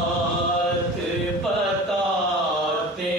ملاقات بتاتے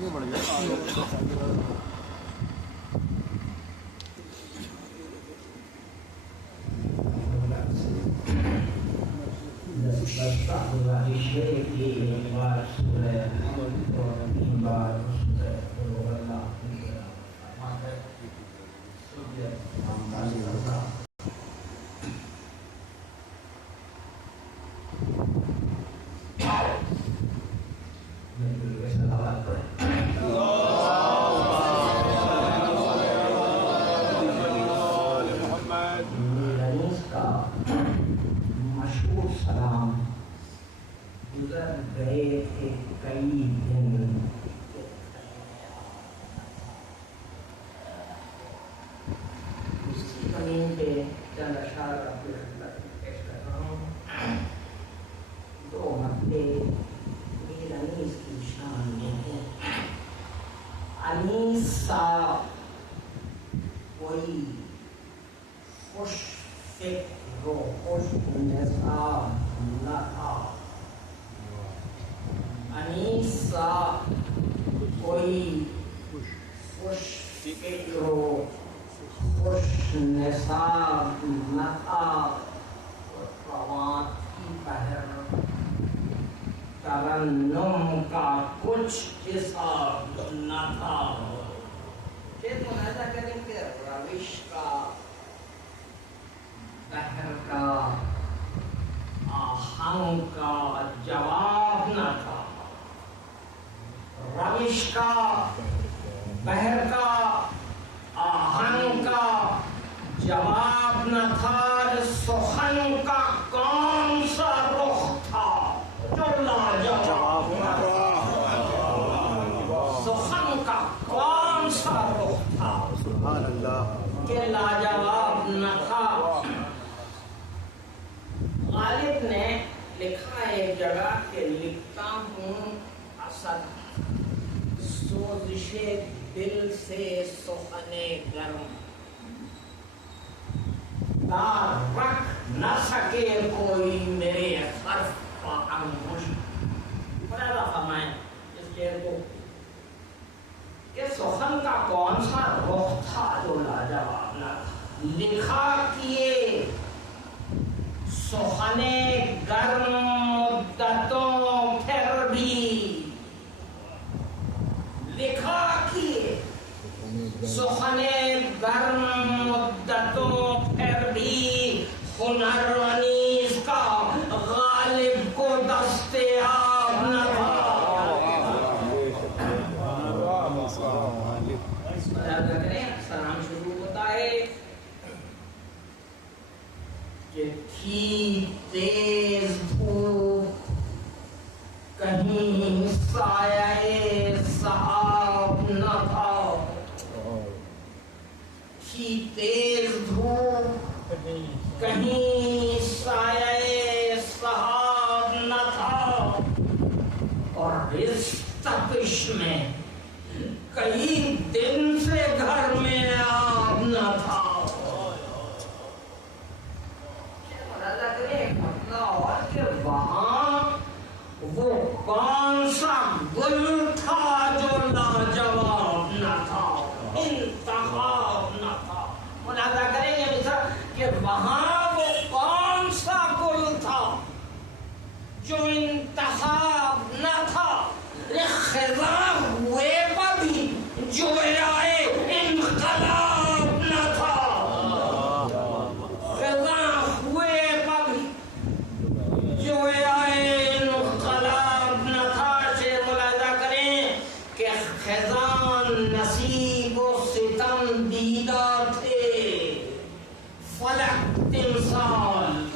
آگے بڑھ جائے. کوئی خوش فکر و خوش نظام نہ تھا. انیسا کوئی خوش فکر و خوش نظام نہ تھا. روان کی بہر ترنم کا کچھ حساب نہ تھا. پھر ملاحظہ کریں کہ روش کا بحر کا آہنگ کا جواب نہ تھا. روش کا بحر کا آہنگ کا جواب نہ تھا. سخن کا کون سا رخ تھا جو لاجواب نہ تھا. سخن کا کون سا رخ تھا سبحان اللہ کہ لاجواب نہ تھا. غالب نے لکھا ایک جگہ کہ لکھتا ہوں اسد سوزش دل سے سخن گرم دار رکھ نہ سکے کوئی میرے حرف کا انگوش. بڑا فرمائیں اس شعر کو کہ سخن کا کون سا رخ تھا جو لاجواب نہ تھا. لکھا کیے سخن گرم مدتوں پھر بھی. لکھا کیے سخن گرم مدتوں پھر بھی. ہنر انیس کا غالب کو دستیاب نہ تھا. سلام شروع ہوتا ہے کہ تھی تیز دھوپ کہیں سایہ صحاب نہ تھا. تھی تیز دھوپ کہیں سایہ صحاب نہ تھا. اور اس تپش میں کئی دن سے گھر میں آب نہ تھا. اور کہ وہاں وہ کون سا گل تھا جو لاجواب نہ تھا انتخاب نہ تھا. ملاحظہ کریں گے مثلا کہ وہاں وہ کون سا گل تھا جو انتخاب نہ تھا. خزاں ہوئے پر بھی جو آئے انقلاب نہ تھا. خزاں ہوئے پر بھی جو آئے انقلاب نہ تھا. شعر ملاحظہ کریں کہ خزاں نصیب و ستم دیدہ تھے. فلک تمثال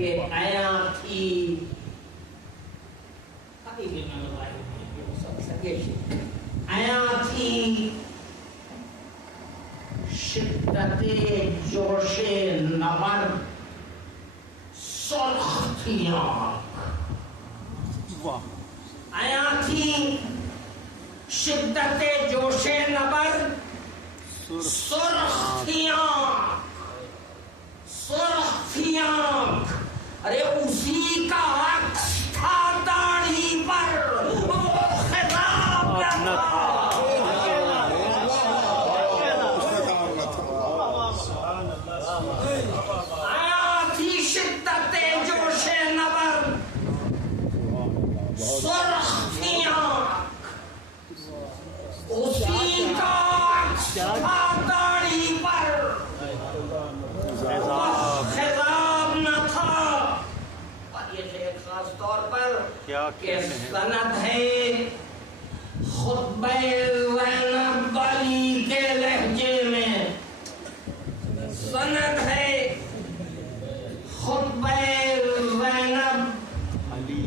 کہ آیا تھی آیا تھی شدت جوش نبر سرخ تھی آنکھ آیا تھی شدت جوش نبر سرخ تھی آنکھ سرخ تھی آنکھ ارے اسی کا عکس تھا داڑھی پر وہ خطاب نہ تھا آیا تھی شدت جوش نبر سرخ تھی آنکھ اسی کا عکس تھا داڑھی پر خطاب نہ تھا اور یہ ایک خاص طور پر کہ سند ہے خطبہ زینب علی کے لہجے میں سند ہے خطبہ زینب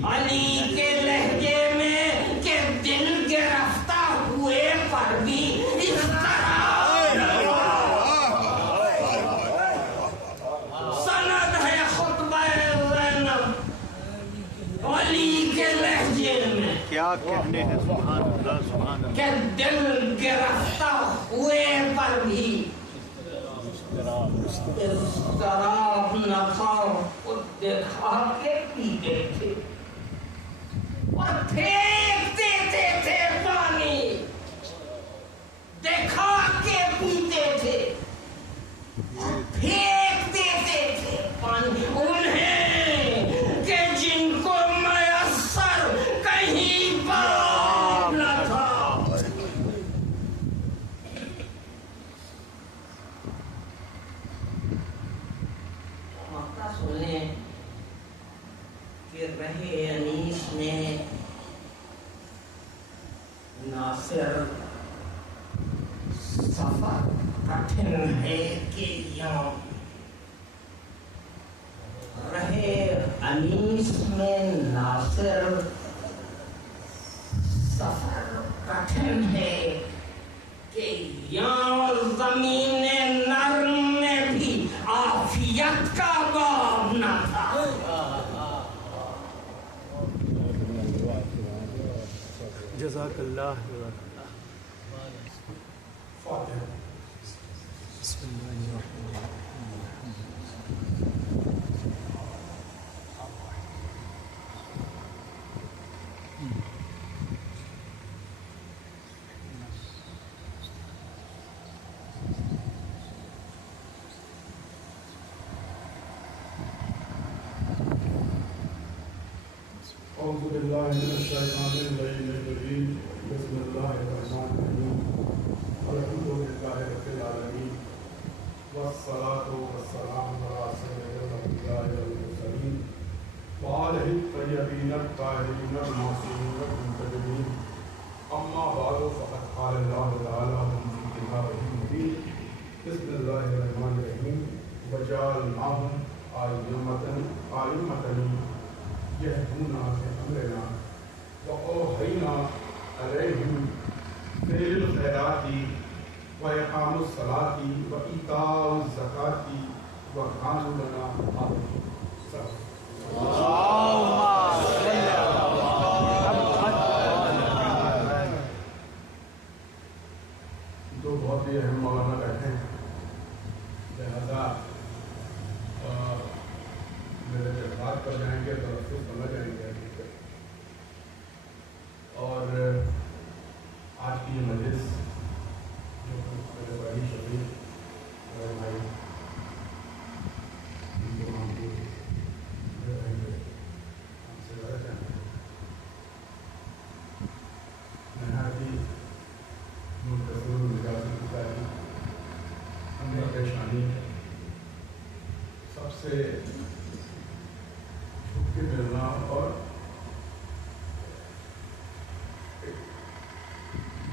علی کے لہجے میں کہ دل گرفتہ ہوئے پر بھی اس طرح سند ہے خطبہ زینب علی کے لہجے میں کیا کہنے ہیں سبحان اللہ سبحان اللہ کہ دل گرفتہ ہوئے پر بھی اضطراب نہ تھا وہ دکھا کے پیتے تھے اور پھینک دیتے تھے پانی دکھا کے پیتے تھے اور پھینک دیتے تھے پانی انہیں کہ جن کو میسر کہیں پر نہ تھا سنیں کہ رہے انیس میں ناصر سفر کٹھن ہے کہ یہاں رہے انیس میں ناصر سفر کٹھن ہے کہ یہاں زمین نرم میں بھی عافیت کا باب نہ تھا جزاک اللہ جزاک اللہ فاتحہ بسم اللہ الرحمن اعوذ باللہ من الشیطان الرجیم بسم اللہ الرحمن الرحیم الحمد للہ رب العالمین والصلاة والسلام علی سید الانبیاء والمرسلین وآلہ الطیبین الطاہرین المعصومین المنتجبین اما بعد فقد قال اللہ تعالی فی کتابہ المبین بسم اللہ الرحمن الرحیم وجعلناہم ائمة يهدون بأمرنا وأوحينا عليهم فعل الخيرات وإقام الصلاة وإيتاء الزكاة وكانوا لنا عابدين. دو بہت ہی اہم مولانا بیٹھے ہیں لہذا میرے جذبات پر جائیں گے تو افسوس سمجھ جائیں گے اور آج کی یہ مجلس جو میرے بڑی شبیر میرے بھائی ان کو ہم کو میرے بھائی ہم سے زیادہ چاہتے ہیں نہایت ہی منتصر مزاجی کی تعلیم ہم نے پریشانی سب سے جھک کے ملنا اور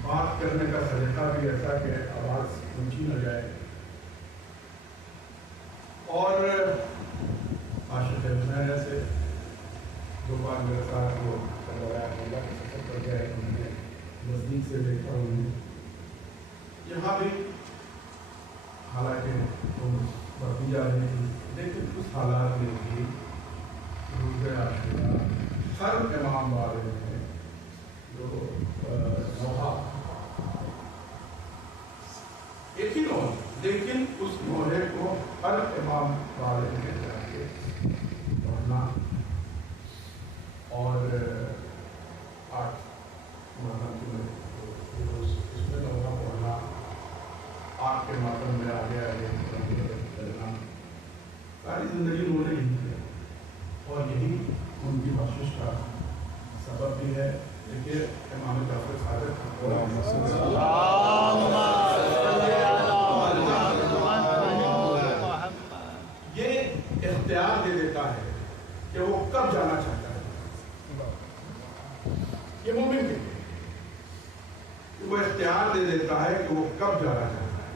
بات کرنے کا سلیقہ بھی ایسا کہ آواز اونچی نہ جائے اور عاشق حسین صاحب میرے ساتھ وہ اللہ کے سفر پر گئے، انہوں نے نزدیک سے دیکھا انہوں نے یہاں بھی حالانکہ تم بڑھتی جا رہی تھی، لیکن اس حالات میں بھی روزہ عاشورہ ہر امام والے ہیں جو نوحہ ایک ہی نوح، لیکن اس نوحے کو ہر امام والے نے جا کے پڑھنا اور 8 محرم اس میں نوحہ پڑھنا، 8 کے ماتم میں آگے آگے چلنا، ساری زندگی انہوں نے یہی کیا اور یہی ان کی بخشش کا سبب بھی ہے۔ دیکھیے امام جعفر صادق یہ اختیار دے دیتا ہے کہ وہ کب جانا چاہتا ہے، یہ مومن کے لیے وہ اختیار دے دیتا ہے کہ وہ کب جانا چاہتا ہے۔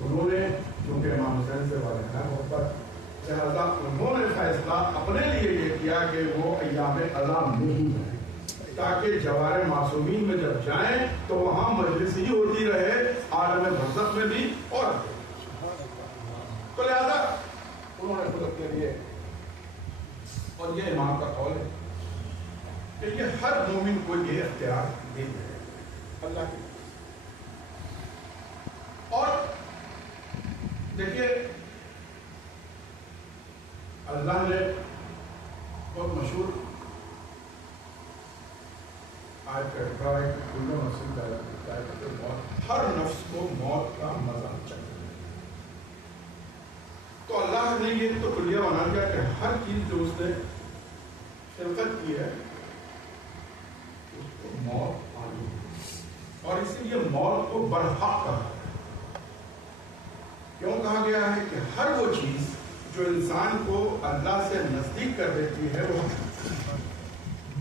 انہوں نے چونکہ امام حسین سے والد ہے محبت، لہذا انہوں نے فیصلہ اپنے لیے یہ کیا کہ وہ ایام اعلام نہیں ہے، تاکہ جوار معصومین میں جب جائیں تو وہاں مجلس ہی ہوتی رہے، عالم برزخ میں بھی، اور تو لہذا انہوں نے خود اپنے لیے، اور یہ امام کا قول ہے کہ یہ ہر مومن کو یہ اختیار دے دے اللہ کی۔ اور دیکھیے اللہ نے بہت مشہور آیت کا ٹکڑا ہے کہ کل نفس ذائقۃ الموت، ہر نفس کو موت کا مزہ چکھنا۔ تو اللہ نے یہ تو کلیہ بنا دیا کہ ہر چیز جو اس نے خلقت کی ہے اس کو موت آنی ہے، اور اسی لیے موت کو برحق کہا ہے۔ کیوں کہا گیا ہے کہ ہر وہ چیز جو انسان کو اللہ سے نزدیک کر دیتی ہے، وہ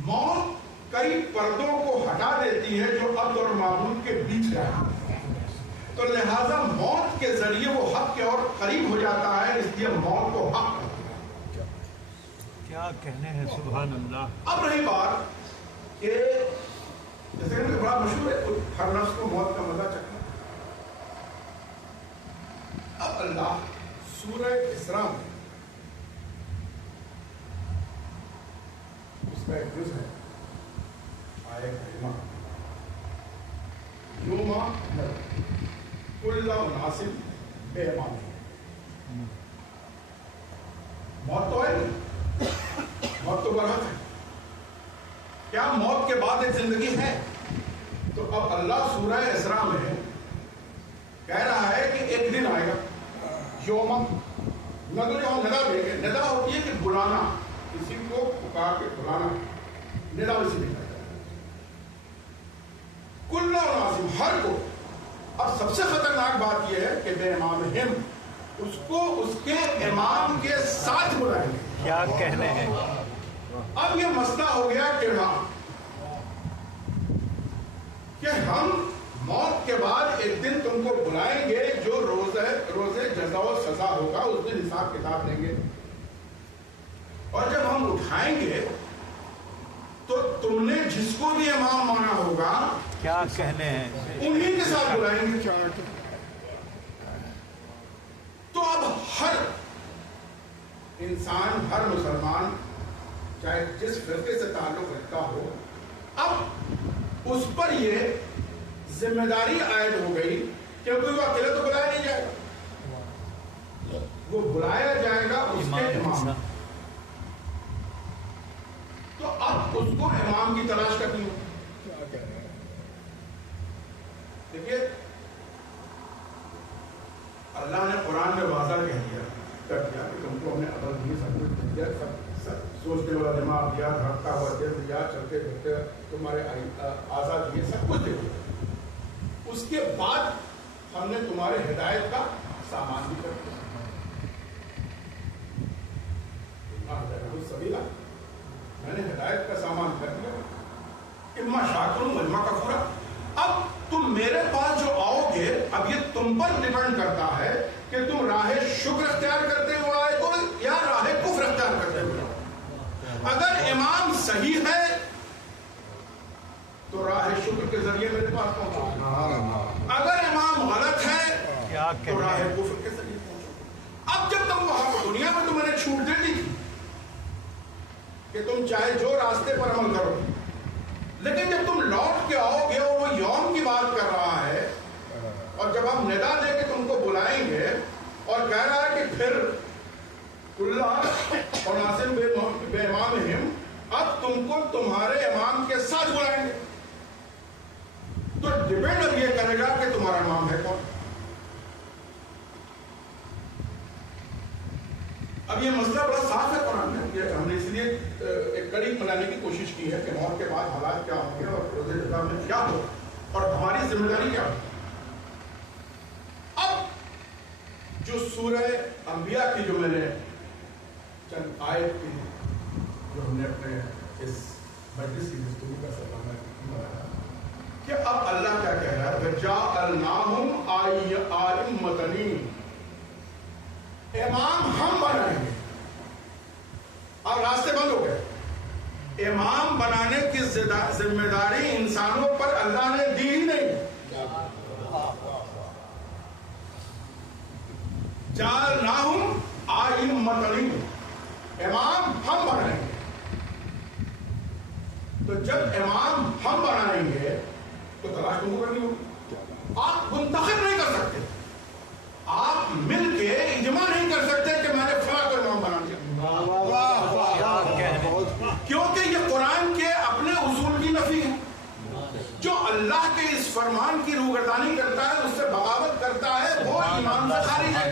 موت کئی پردوں کو ہٹا دیتی ہے جو عبد اور معبود کے بیچ رہا، تو لہذا موت کے ذریعے وہ حق کے اور قریب ہو جاتا ہے، اس لیے موت کو حق کیا کہنے ہیں، سبحان اللہ۔ اب رہی بات کہ جیسے کہ بڑا مشہور ہے ہر نفس کو موت کا مزہ چکھنا، اب اللہ سورہ اسراء میں اس کا ایک جز ہے آیت کریمہ، یوما کل اناس بإمامہم، موت تو ہے نہیں، موت تو برحق ہے، کیا موت کے بعد ایک زندگی ہے؟ تو اب اللہ سورہ اسراء میں کہہ رہا ہے کہ ایک دن آئے گا، یوما ندا دیں گے، ندا ہوتی ہے کہ بلانا، کسی کو پکار کے بلانا، ندا اسی میں کہتا ہے کل ناظم، ہر کو۔ اب سب سے خطرناک بات یہ ہے کہ بے امامہم، اس کو اس کے امام کے ساتھ بلائیں گے۔ کیا کہنے ہیں۔ اب یہ مسئلہ ہو گیا کہ ہم موت کے بعد ایک دن تم کو بلائیں گے جو روزے جزا و سزا ہوگا، اس دن حساب کتاب لیں گے، اور جب ہم اٹھائیں گے تو تم نے جس کو بھی امام مانا ہوگا کیا کہنے ہیں، انہی کے ساتھ بلائیں گے۔ تو اب ہر انسان، ہر مسلمان، چاہے جس فرقے سے تعلق رکھتا ہو، اب اس پر یہ ذمہ داری عائد ہو گئی کہ کوئی وہ اکیلے تو بلایا نہیں جائے گا، وہ بلایا جائے گا اس کے امام۔ تو اب اس کو امام کی تلاش کرنی ہوگی۔ دیکھیے اللہ نے قرآن میں واضح کر دیا کہ تم کو ہم نے عقل دی، سب کچھ دیا، سب سوچنے والا دماغ دیا، دھڑکتا ہوا دل دیا، چلتے پھرتے تمہارے آزاد دیے، سب کچھ دیا۔ اس کے بعد ہم نے تمہارے ہدایت کا سامان بھی کر دیا، میں نے ہدایت کا سامان کر دیا، اما شاکر و اما کفورا۔ اب تم میرے پاس جو آؤ گے، اب یہ تم پر ڈیپینڈ کرتا ہے کہ تم راہ شکر اختیار کرتے ہوئے آئے ہو یا راہ کفر اختیار کرتے ہوئے۔ اگر امام صحیح ہے تو راہ شکر کے ذریعے میرے پاس پہنچو، اگر امام غلط ہے تو راہ کفر کے ذریعے پہنچو۔ اب جب تم وہاں دنیا میں تو میں نے چھوٹ دے دی تھی کہ تم چاہے جو راستے پر عمل کرو، لیکن جب تم لوٹ کے آؤ گے اور وہ یوم کی بات کر رہا ہے، اور جب ہم ندا دے کے تم کو بلائیں گے اور کہہ رہا ہے کہ پھر اللہ اور ناصر بے امامہم، اب تم کو تمہارے امام کے ساتھ بلائیں گے، تو ڈیپینڈ اب یہ کرے گا کہ تمہارا امام ہے کون۔ اب یہ مسئلہ بڑا صاف ہے قرآن میں، ہم نے اس لیے ایک کڑی بنانے کی کوشش کی ہے کہ موت کے بعد حالات کیا ہوں گے اور روز جزا میں کیا ہو اور ہماری ذمہ داری کیا ہو۔ اب جو سورہ انبیاء کی جو میں نے چند آیت کی جو ہم نے اپنے اس مجلس کی گفتگو کا سرگرمی بنایا کہ اب اللہ کیا کہہ رہا ہے، وَجَعَلْنَاهُمْ أَئِمَّةً، امام ہم بنائیں گے۔ اب راستے بند ہو گئے، امام بنانے کی ذمہ داری انسانوں پر اللہ نے دی ہی نہیں۔ جعلناہم أئمة، امام ہم بنائیں گے۔ تو جب امام ہم بنائیں گے تو تلاش تم کو کرنی ہوگی، آپ منتخب نہیں کر سکتے، آپ مل کے اجماع نہیں کر سکتے کہ میں نے فلاں کو امام بنا دیا، کیونکہ یہ قرآن کے اپنے اصول کی نفی ہے۔ جو اللہ کے اس فرمان کی روگردانی کرتا ہے، اس سے بغاوت کرتا ہے، وہ ایمان سے خارج ہے۔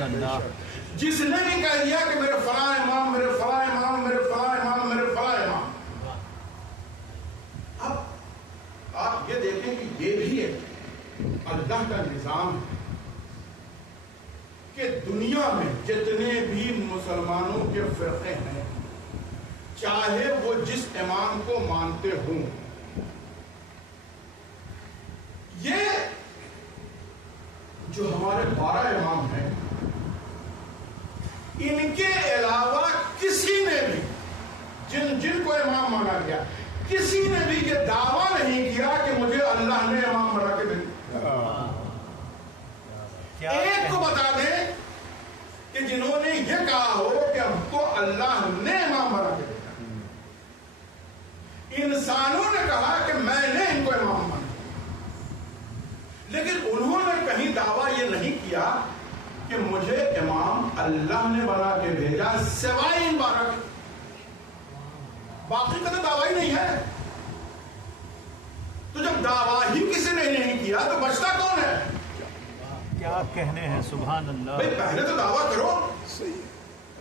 جس نے بھی کہہ دیا کہ میرے فلاں امام، میرے فلاں امام، میرے فلاں امام، میرے فلاں امام، اب آپ یہ دیکھیں کہ یہ بھی ہے اللہ کا نظام ہے کہ دنیا میں جتنے بھی مسلمانوں کے فرقے ہیں، چاہے وہ جس امام کو مانتے ہوں، یہ جو ہمارے 12 امام ہیں، ان کے علاوہ کسی نے بھی جن کو امام مانا گیا، کسی نے بھی یہ دعویٰ نہیں کیا کہ مجھے اللہ نے امام بنا کے دیا۔ ایک کو بتا دیں کہ جنہوں نے یہ کہا ہو کہ ہم کو اللہ نے امام بنا کے دیا، انسانوں نے کہا کہ میں نے ان کو امام بنا، لیکن انہوں نے کہیں دعویٰ یہ نہیں کیا کہ مجھے امام اللہ نے بنا کے بھیجا سوائے ان 12 کے، باقی کا تو دعویٰ ہی نہیں ہے۔ تو جب دعویٰ ہی کسی نے نہیں کیا تو بچتا کون ہے؟ کیا کہنے ہیں، سبحان اللہ۔ بھئی پہلے تو دعویٰ کرو،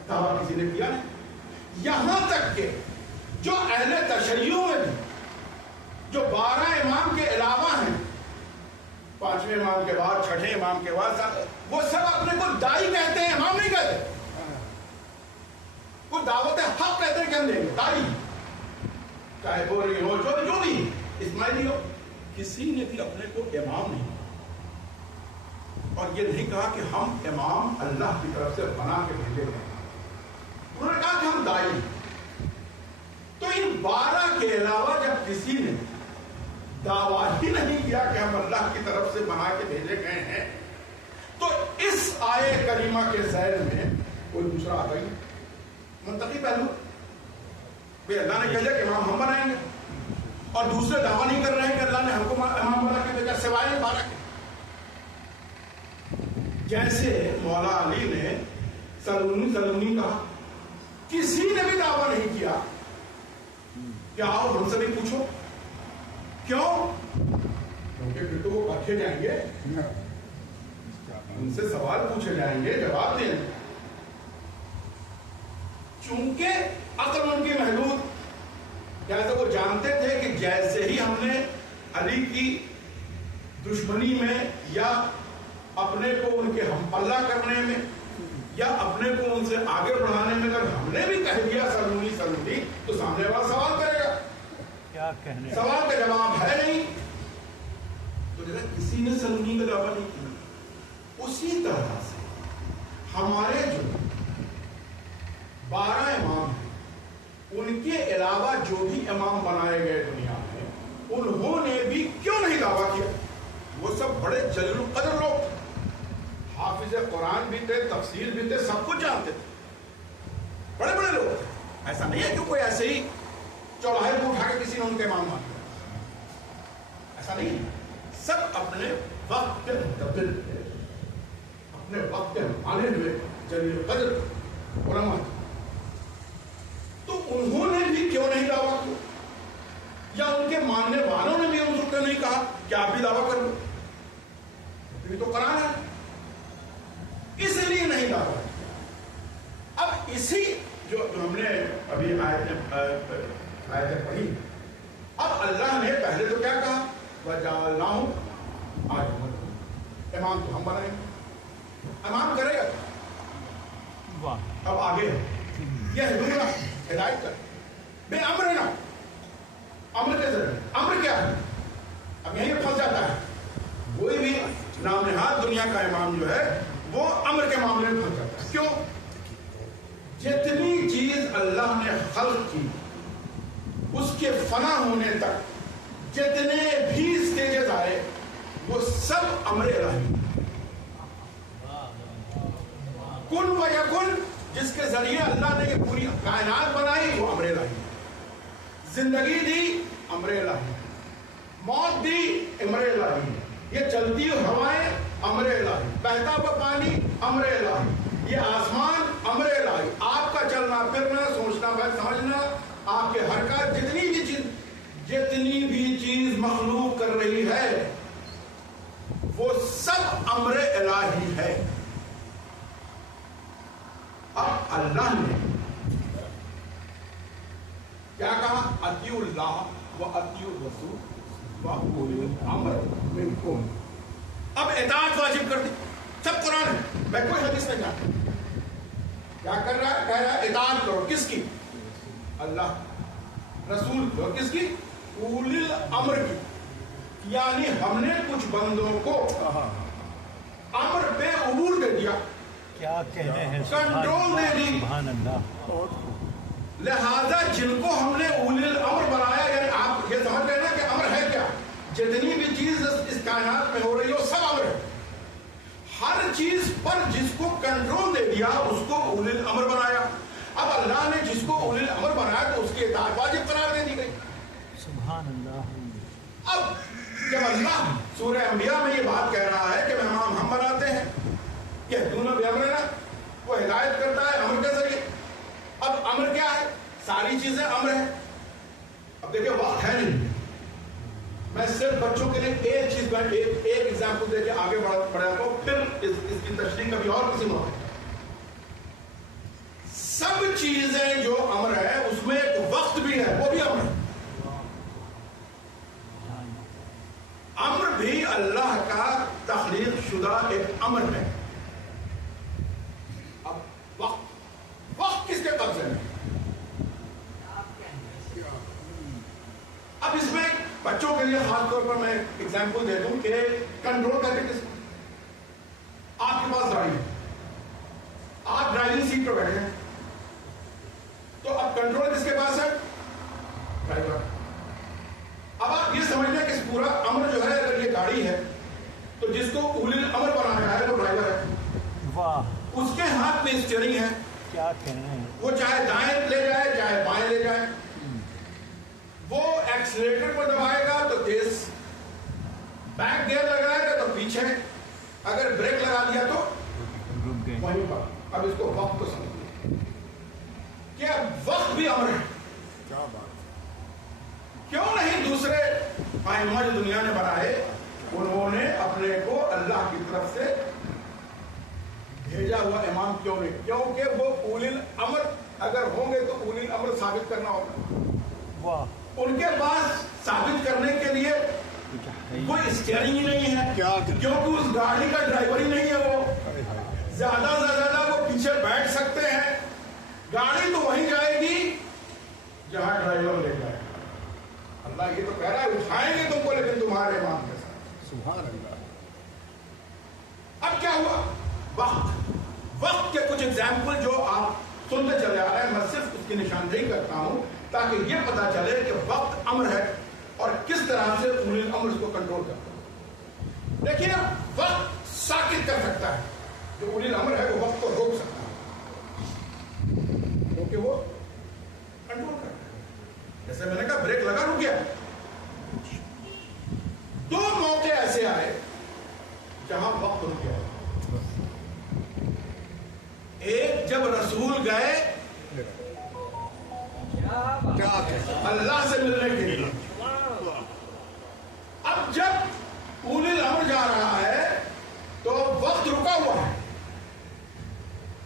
دعویٰ کسی نے کیا نہیں۔ یہاں تک کہ جو اہل تشیع میں بھی جو 12 امام کے علاوہ ہیں، 5ویں امام کے بعد، 6ٹھے امام کے بعد، وہ سب اپنے کو دائی کہتے ہیں، امام نہیں کہتے۔ وہ دعوت حق کہتے ہیں کہ ہم دیں گے دائی، چاہے بوری ہو، جو بھی اسماعیلی ہو، کسی نے بھی اپنے کو امام نہیں، اور یہ نہیں کہا کہ ہم امام اللہ کی طرف سے بنا کے بھیجے گئے، انہوں نے کہا کہ ہم دائی۔ تو ان 12 کے علاوہ جب کسی نے دعویٰ ہی نہیں کیا کہ ہم اللہ کی طرف سے بنا کے بھیجے گئے ہیں، تو اس آیے کریمہ کے ذیل میں کوئی دوسرا آتا ہی منطقی پہلو، بھئی اللہ نے کہہ دیا کہ امام ہم بنائیں گے، اور دوسرے دعویٰ نہیں کر رہے ہیں کہ اللہ نے ہم کو امام بنا کے بھیجا سوائے 12 کے۔ جیسے مولا علی نے سلونی کہا، کسی نے بھی دعویٰ نہیں کیا کہ آؤ ہم سے بھی پوچھو، کیوں؟ کیونکہ پھر تو وہ پرکھے جائیں گے، ان سے سوال پوچھے جائیں گے، جواب دیں۔ چونکہ عقل ان کی محدود، جیسے وہ جانتے تھے کہ جیسے ہی ہم نے علی کی دشمنی میں یا اپنے کو ان کے ہم پلہ کرنے میں یا اپنے کو ان سے آگے بڑھانے میں اگر ہم نے بھی کہہ دیا سلونی تو سامنے والا سوال کرے گا، کیا کہنے، سوال کا جواب ہے نہیں، تو جیسے کسی نے سلونی کا دعویٰ نہیں کیا۔ اسی طرح سے ہمارے جو 12 امام ہیں، ان کے علاوہ جو بھی امام بنائے گئے دنیا میں انہوں نے بھی کیوں نہیں دعویٰ کیا؟ وہ سب بڑے جلیل القدر لوگ تھے، حافظ قرآن بھی تھے، تفسیر بھی تھے، سب کچھ جانتے تھے، بڑے بڑے لوگ تھے. ایسا نہیں ہے کہ کوئی ایسے ہی چوراہے کو اٹھا کے کسی نے ان کے امام مان لیا، ایسا نہیں ہے. سب اپنے وقت کے متبر تھے، اپنے وقت کے مانے ہوئے جلیل القدر علماء تھے. تو انہوں نے بھی کیوں نہیں دعویٰ کیا؟ یا ان کے ماننے والوں نے بھی ان سے کیوں نہیں کہا کہ آپ بھی دعویٰ کر لو؟ یہ تو قرآن ہے، اس لیے نہیں دعویٰ کیا. اب اسی جو ہم نے ابھی آیتیں پڑھی، اب اللہ نے پہلے تو کیا کہا؟ وَجَعَلْنَاهُمْ أَئِمَّةً، امام تو ہم بنائیں گے، امام کرے گا. اب آگے یہدون، ہدایت کر، بے امر نا، امر کے ذریعے. امر کیا ہے؟ اب یہیں پھنس جاتا ہے. کوئی بھی نام نہاد دنیا کا امام جو ہے وہ امر کے معاملے میں پھنس جاتا ہے. کیوں؟ جتنی چیز اللہ نے خلق کی اس کے فنا ہونے تک جتنے بھی سٹیجز آئے وہ سب امر الہی. کن و یکن، جس کے ذریعے اللہ نے یہ پوری کائنات بنائی وہ امر الہی. زندگی دی امر الہی، موت دی امر الہی، یہ چلتی ہوائیں امر الہی، بہتا ہوا پانی امر الہی، یہ آسمان امر الہی. آپ کا چلنا پھرنا، سوچنا سمجھنا، آپ کے حرکات، جتنی بھی چیز مخلوق کر رہی ہے وہ سب امر الہی ہے. اب اللہ نے کیا کہا؟ اطیعوا اللہ و اطیعوا الرسول و اولی الامر منکم. اب اطاعت واجب کر دی. سب قرآن ہے، میں کوئی حدیث نہیں جانتا. کیا کر رہا ہے؟ کہہ رہا ہے اطاعت کرو. کس کی؟ اللہ رسول کو. کس کی؟ اولی الامر کی. یعنی ہم نے کچھ بندوں کو امر پہ عبور دے دیا، کیا کہنے ہیں، کنٹرول دے دی. سبحان اللہ. لہذا جن کو ہم نے اولی الامر بنایا، یعنی آپ یہ سمجھ رہے نا کہ امر ہے کیا؟ جتنی بھی چیز اس کائنات میں ہو رہی ہے وہ سب امر ہے. ہر چیز پر جس کو کنٹرول دے دیا اس کو اولی الامر بنایا. اب اللہ نے جس کو اولی الامر بنایا تو اس کی اطاعت واجب قرار دے دی گئی. سبحان اللہ. اب جب اللہ سورہ انبیاء میں یہ بات کہہ رہا ہے کہ امام ہم بناتے ہیں، یہدون بامرنا، وہ ہدایت کرتا ہے امر کے ذریعے. اب امر کیا ہے؟ ساری چیزیں امر ہیں. اب دیکھیں وقت ہے نہیں، میں صرف بچوں کے لیے ایک چیز میں ایک ایگزامپل دے کے آگے بڑھاتا ہوں، پھر اس کی تشریح کبھی اور کسی موقع. سب چیزیں جو امر ہے اس میں ایک وقت بھی ہے، وہ بھی امر ہے. امر بھی اللہ کا تخلیق شدہ ایک امر ہے. اب وقت کس کے قبضے میں؟ اب اس میں بچوں کے لیے خاص طور پر میں ایگزامپل دے دوں کہ کنٹرول کر کے کس کو؟ آپ کے پاس گاڑی ہے، آپ ڈرائیونگ سیٹ پر بیٹھے ہیں، تو اب کنٹرول کس کے پاس ہے؟ ڈرائیور. اب آپ یہ سمجھ لیں کہ اس پورا امر جو ہے اگر یہ گاڑی ہے تو جس کو اولی الامر بنایا ہے وہ ڈرائیور ہے. واہ، اس کے ہاتھ میں اسٹیئرنگ ہے، کیا کہنے ہیں. وہ چاہے دائیں لے جائے چاہے بائیں لے جائے. وہ ایکسیلیٹر پر دبائے گا تو تیز، بیک گیئر لگائے گا تو پیچھے، اگر بریک لگا دیا تو رک گئے. وہیں پر. اب اس کو وقت کو سمجھیں کہ وقت بھی امر ہے. کیا بات. کیوں نہیں دوسرے ائمہ جو دنیا نے بنائے انہوں نے اپنے کو اللہ کی طرف سے بھیجا ہوا امام کیوں نہیں؟ کیونکہ وہ اولی الامر اگر ہوں گے تو اولی الامر ثابت کرنا ہوگا. واہ، ان کے پاس ثابت کرنے کے لیے کوئی اسٹیئرنگ ہی نہیں ہے، کیونکہ اس گاڑی کا ڈرائیور ہی نہیں ہے. وہ زیادہ سے زیادہ وہ پیچھے بیٹھ سکتے ہیں. گاڑی تو وہیں جائے گی جہاں ڈرائیور لے جائے. اللہ یہ تو کہہ رہا ہے اٹھائیں گے تم کو لیکن تمہارے امام کے ساتھ. سبحان اللہ. اب کیا ہوا؟ وقت کے کچھ ایگزامپل جو آپ سنتے چلے آ رہے ہیں، میں صرف کی نشاندہی کرتا ہوں تاکہ یہ پتا چلے کہ وقت امر ہے اور کس طرح سے اولی الامر اس کو کنٹرول کرتا ہے. دیکھیے وقت ساکت کر سکتا ہے، جو اولی الامر ہے وہ وقت کو روک سکتا ہے کیونکہ وہ کنٹرول کرتا ہے. جیسے میں نے کہا بریک لگا رک گیا. دو موقع ایسے آئے جہاں وقت رک گیا. ایک جب رسول گئے اللہ سے ملنے کے لیے، اب جب اولی الامر جا رہا ہے تو وقت رکا ہوا ہے.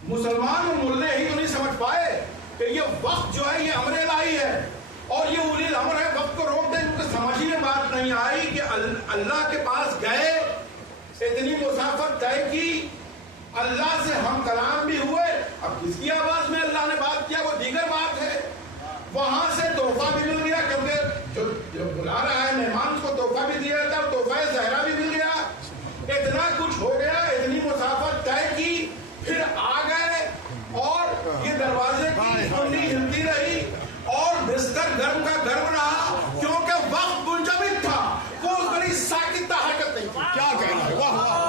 مسلمان ملنے ہی تو نہیں سمجھ پائے کہ یہ وقت جو ہے یہ امر الہی ہے اور یہ اولی الامر ہے، وقت کو روک دیں، کیونکہ سمجھ ہی میں بات نہیں آئی کہ اللہ کے پاس گئے، اتنی مسافت طے کی، اللہ سے ہم کلام بھی ہوئے. اب کس کی آواز میں اللہ نے بات کیا وہ دیگر بات ہے. وہاں سے تحفہ بھی مل گیا کیونکہ جو بلا رہا ہے مہمان کو تحفہ بھی دیا جاتا ہے، تحفہ زہرا بھی مل گیا. اتنا کچھ ہو گیا، اتنی مسافت طے کی، پھر آ گئے اور یہ دروازے کی کنڈی ہلتی رہی اور بستر گرم کا گرم رہا کیونکہ وقت منجمد تھا. وہ بڑی ساکتہ حرکت نہیں تھی. کیا کہنا ہے؟ واہ واہ.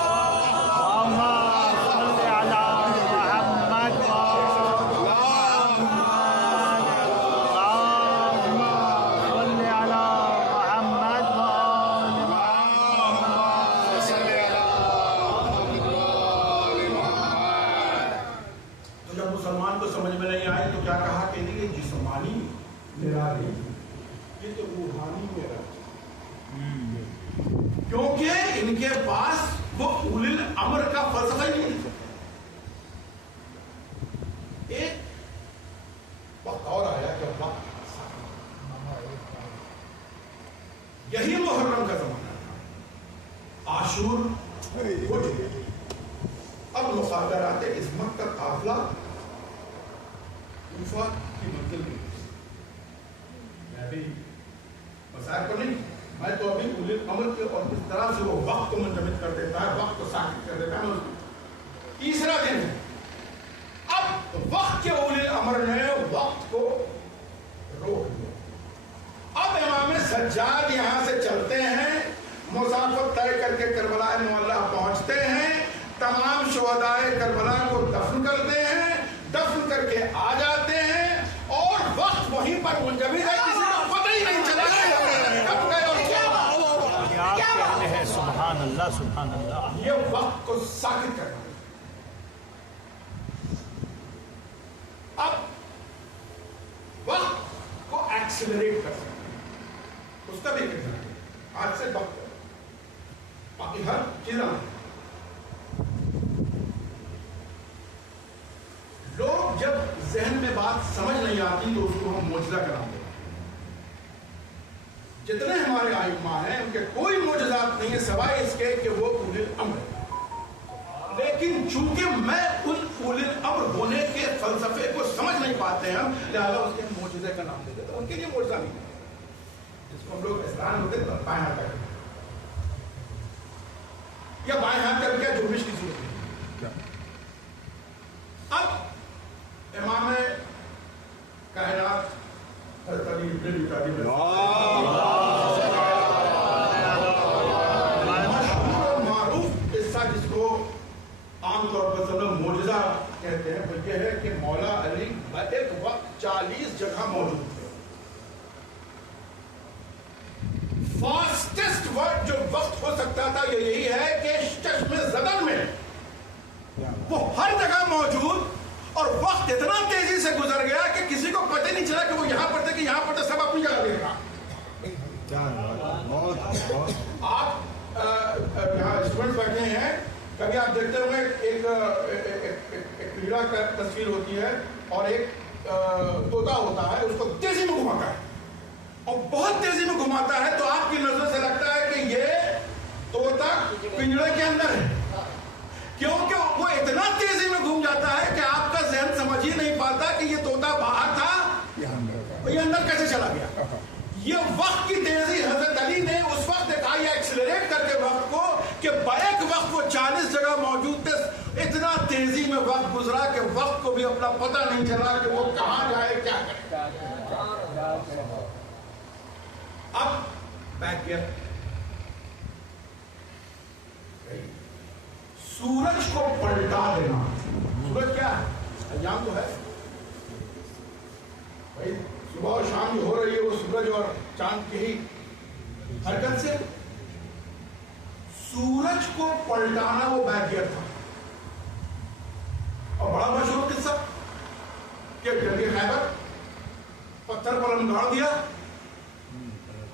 کیونکہ ان کے پاس وہ اولی الامر کا فلسفہ ہی نہیں ہے. ایک وقت اور آیا کہ وقت یہی محرم کا زمانہ تھا. عاشور ہو چکے، اب مصادرات عصمت کا قافلہ کوفہ کی منزل میں. میں بھی مسائل کو نہیں، میں تو ابھی اولی الامر کے اور کس طرح سے وہ وقت کو منجمد کر دیتا ہے، وقت کو ساکت کر دیتا ہے. تیسرا دن ہے. اب وقت کے اولی الامر نے وقت کو روک دیا. اب امام سجاد یہاں سے چلتے ہیں، مسافت طے کر کے کربلا معلیٰ پہنچتے ہیں، تمام شہدائے کربلا کو دفن کرتے ہیں، دفن کر کے آ جاتے ہیں اور وقت وہیں پر منجمد ہے. کسی کو پتہ ہی نہیں چلا کب گئے اور کیا کہتے ہیں. سبحان اللہ سبحان اللہ. یہ وقت کو ساکت کرنا. اب وقت کو ایکسلریٹ کر سکتے ہیں، اس کا بھی کہنا ہے. آج سے وقت باقی ہر چیز لوگ جب ذہن میں بات سمجھ نہیں آتی تو اس کو ہم معجزہ کراتے ہیں. جتنے ہمارے ائمہ ہیں ان کے کوئی معجزات نہیں ہے سوائے اس کے کہ وہ اولی الامر ہے. لیکن چونکہ میں ان اولی الامر ہونے کے فلسفے کو سمجھ نہیں پاتے ہیں، لہذا اس کے معجزے کا نام دے دیتے ہیں. ان کے لیے معجزہ نہیں ہے. جس کو ہم لوگ احسان ہوتے ہیں بائیں ہاتھ کر یا بائیں ہاتھ کر کے جنبش کی صورت ہے. اب امام کائنات حضرت علی ابن ابی طالب مشہور اور معروف قصہ جس کو عام طور پر سب لوگ معجزہ کہتے ہیں وہ یہ ہے کہ مولا علی ایک وقت 40 جگہ موجود تھے. فاسٹسٹ ورڈ جو وقت ہو سکتا تھا یہ یہی ہے کہ چشم زدن میں وہ ہر جگہ موجود اور وقت اتنا تیزی سے گزر گیا کہ کسی کو پتہ نہیں چلا کہ وہ یہاں پر تھے کہ یہاں پر تھے. سب اپنی جگہ دیکھ رہا. آپ یہاں اسٹوڈنٹس بیٹھے ہیں، کبھی آپ دیکھتے ہوں گے ایک کیڑا کا تصویر ہوتی ہے اور ایک طوطا ہوتا ہے، اس کو تیزی میں گھماتا ہے اور بہت تیزی میں گھماتا ہے تو آپ کی نظر سے لگتا ہے کہ یہ طوطا پنجرے کے اندر ہے، کیونکہ وہ اتنا تیزی میں گھوم جاتا ہے کہ آپ کا ذہن سمجھ ہی نہیں پاتا کہ یہ طوطا باہر تھا یہ اندر کیسے چلا گیا. یہ وقت کی تیزی حضرت علی نے اس وقت دکھائی ایکسلریٹ کر کے وقت کو کہ بیک وقت وہ 40 جگہ موجود تھے. اتنا تیزی میں وقت گزرا کہ وقت کو بھی اپنا پتہ نہیں چلا کہ وہ کہاں جائے کیا کرے. اب بیک گیا. سورج کو پلٹا دینا. سورج کیا ہے؟ ایام تو ہے بھائی. صبح اور شام جو ہو رہی ہے وہ سورج اور چاند کی ہی حرکت سے. سورج کو پلٹانا وہ بیک گیا تھا. اور بڑا مشہور قصہ کہ جنگ خیبر پتھر پر گاڑ دیا.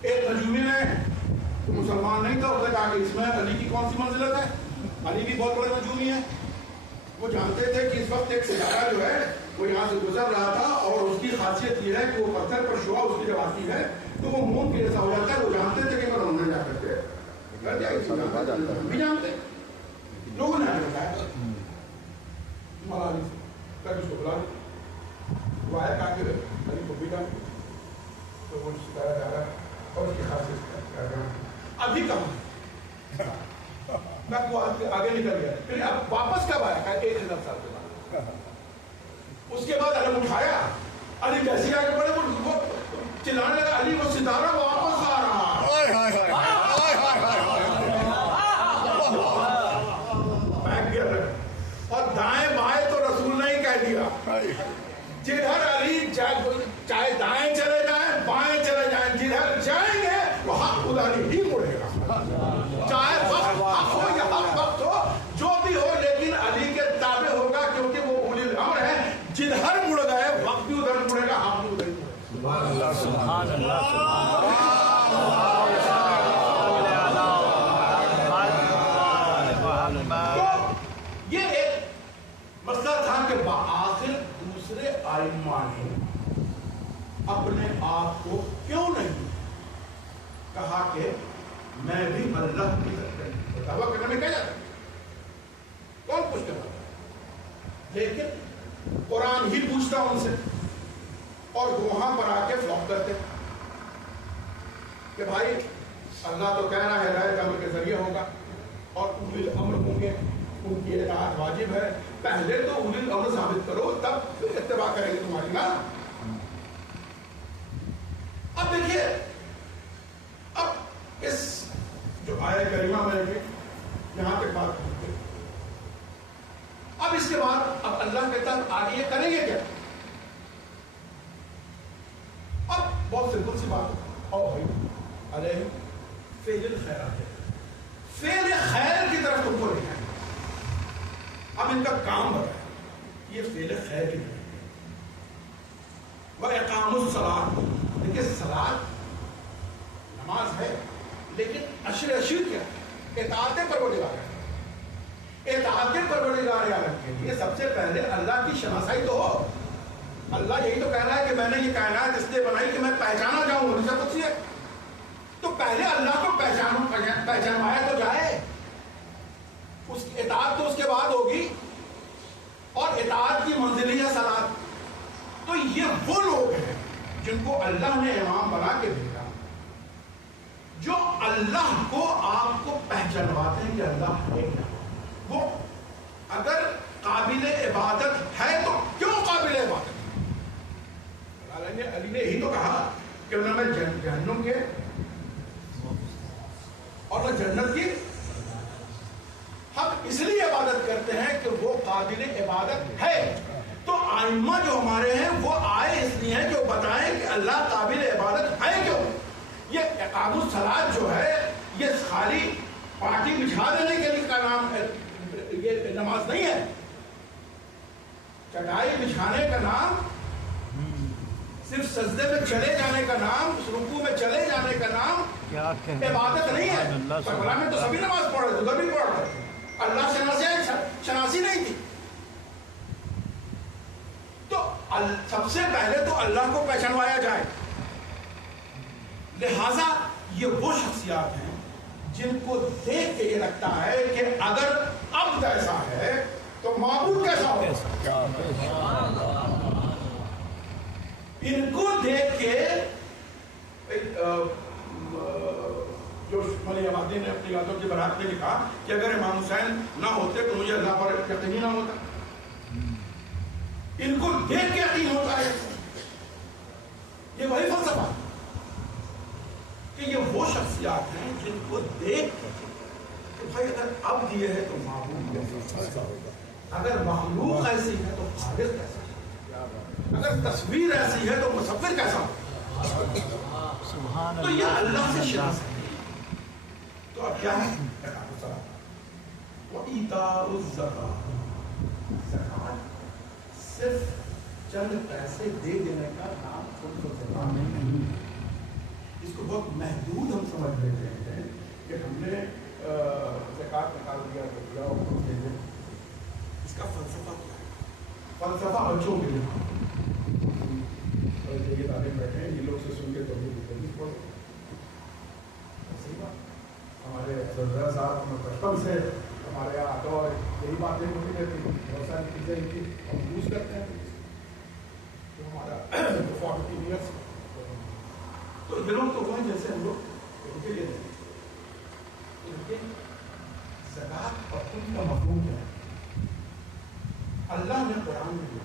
ایک نجومی نے مسلمان نہیں تھا، اس نے کہا کہ اس میں علی کی کون سی منزلت ہے؟ علی بھی بہت بڑے نجومی ہے. وہ جانتے تھے کہ اس وقت ایک ستارہ جو ہے وہ یہاں سے گزر رہا تھا اور اس کی خاصیت یہ ہے کہ وہ پتھر پر شعاع اس کی جب آتی ہے تو وہ مون کی جیسا ہو جاتا ہے. وہ جانتے تھے کہ انہوں نے جا کرتے بھی جانتے لوگوں نے بتایا اس کو بلا وہ آیا کہا کہ علی کو بھی جانتے تو وہ ستارہ جا رہا ہے اور اس کی خاصیت ابھی کہاں میں کو آگے نکل گیا. پھر اب واپس کب آیا؟ 1000 سال کے بعد. اس کے بعد علم اٹھایا. علی جیسے آگے بڑے وہ چلانے لگا علی وہ ستارہ واپس آ رہا. اور دائیں بائیں تو رسول نے ہی کہہ دیا. جدھر علی چاہے دائیں چلے جائیں بائیں چلے جائیں جدھر جائیں گے وہ حق خدا ہی مڑے گا. چاہے وقت حق ہو یا حق وقت ہو جو بھی ہو لیکن علی کے تابع ہوگا کیونکہ وہ اولی الامر ہے. جدھر مڑ گئے وقت بھی ادھر مڑے گا حق بھی ادھر مڑے گا. سبحان اللہ تو یہ ایک مسئلہ تھا کہ بآخر دوسرے ائمہ نے اپنے آپ کو کیوں نہیں کہا کہ میں بھی اللہ کی طرف دعویٰ کرنے میں کیا جاتا ہے؟ کون پوچھتا ہے؟ لیکن قرآن ہی پوچھتا ان سے اور وہاں پر آ کے فلوپ کرتے کہ بھائی اللہ تو کہہ رہا ہے ہدایت امر کے ذریعے ہوگا اور اولی الامر ہوں گے ان کی اطاعت واجب ہے. پہلے تو اولی الامر ثابت کرو تب اتباع کریں گے تمہاری نا. اب دیکھیے اب اس جو آیہ کریمہ میں یہاں تک بات کرتے ہیں. اب اس کے بعد اب اللہ کہتا ہے آگے یہ کریں گے کیا؟ اب بہت سمپل سی بات ہے. اور بھائی علیہ فعل الخیرات ہے. فعل خیر کی طرف تم کو لے جائیں. اب ان کا کام بتائیں. یہ فعل خیر کی طرف وَإِقَامُ الصَّلَاةِ. دیکھیے صلاۃ نماز ہے لیکن عشر کیا اطاعت پروردگار ہے. اطاعت پروردگار عالم کے لیے سب سے پہلے اللہ کی شناسائی تو ہو. اللہ یہی تو کہہ رہا ہے کہ میں نے یہ کائنات اس لیے بنائی کہ میں پہچانا جاؤں. حدیث قدسی ہے تو پہلے اللہ کو پہچانوایا تو جائے. اس کی اطاعت تو اس کے بعد ہوگی اور اطاعت کی منزل ہے صلاۃ. تو یہ وہ لوگ ہیں جن کو اللہ نے امام بنا کے بھیجا جو اللہ کو آپ کو پہچانواتے ہیں کہ اللہ ہے کیا. وہ اگر قابل عبادت ہے تو کیوں قابل عبادت؟ علی نے یہی تو کہا کہ نہ میں جہنم کے اور نہ جنت کی. ہم اس لیے عبادت کرتے ہیں کہ وہ قابل عبادت ہے. تو ائمہ جو ہمارے ہیں وہ آئے اس لیے ہیں کہ وہ بتائیں کہ اللہ قابل عبادت ہے کیوں. یہ اقام الصلاۃ جو ہے یہ خالی پارٹی بچھا دینے کے لیے کا نام ہے. یہ نماز نہیں ہے. چٹائی بچھانے کا نام صرف سجدے میں چلے جانے کا نام رکوع میں چلے جانے کا نام عبادت نہیں ہے. کربلا میں تو سبھی نماز پڑھ رہے تھے ادھر بھی پڑھ رہے تھے. اللہ شناسی نہیں تھی. تو سب سے پہلے تو اللہ کو پہچانوایا جائے. لہذا یہ وہ شخصیات ہیں جن کو دیکھ کے یہ لگتا ہے کہ اگر عبد ایسا ہے تو معبود کیسا ہوگا. ان کو دیکھ کے جو ملی آبادی نے اپنی یادوں کی برات میں لکھا کہ اگر امام حسین نہ ہوتے تو مجھے اللہ پر یقین ہی نہ ہوتا. ان کو دیکھ کے یقین ہوتا ہے. یہ وہی فلسفہ کہ یہ وہ شخصیات ہیں جن کو دیکھ کہ بھائی اگر اب دیے ہیں تو معبود کیسا ہوگا, اگر مخلوق ایسی ہے تو خالق کیسا ہے, اگر تصویر ایسی ہے تو مصور کیسا ہوگا. تو یہ اللہ سے شناخت ہے. تو اب کیا ہے وَإِيتَاءُ الزَّكَاةِ, زکات صرف چند پیسے دے دینے کا نام زکات نہیں. اس کو بہت محدود ہم سمجھ لیتے ہیں کہ ہم نے زکات نکال دیا تو دیا. اس کا فلسفہ کیا ہے؟ فلسفہ بچوں کے لیے یہ تعلیم بیٹھے ہیں, یہ لوگ سے سن کے تو ہمارے سردار صاحب بچپن سے ہمارے یہاں آتا اور یہی باتیں ہوتی رہتی ہیں. بہت ساری چیزیں ان کی ہم یوز کرتے ہیں. تو ہمارا 40 ایئرس تو یہ لوگ تو وہ ہیں جیسے ہم لوگ ان کے لیے ان کے زکات اور ان کا مفہوم کیا ہے. اللہ نے قرآن میں دیا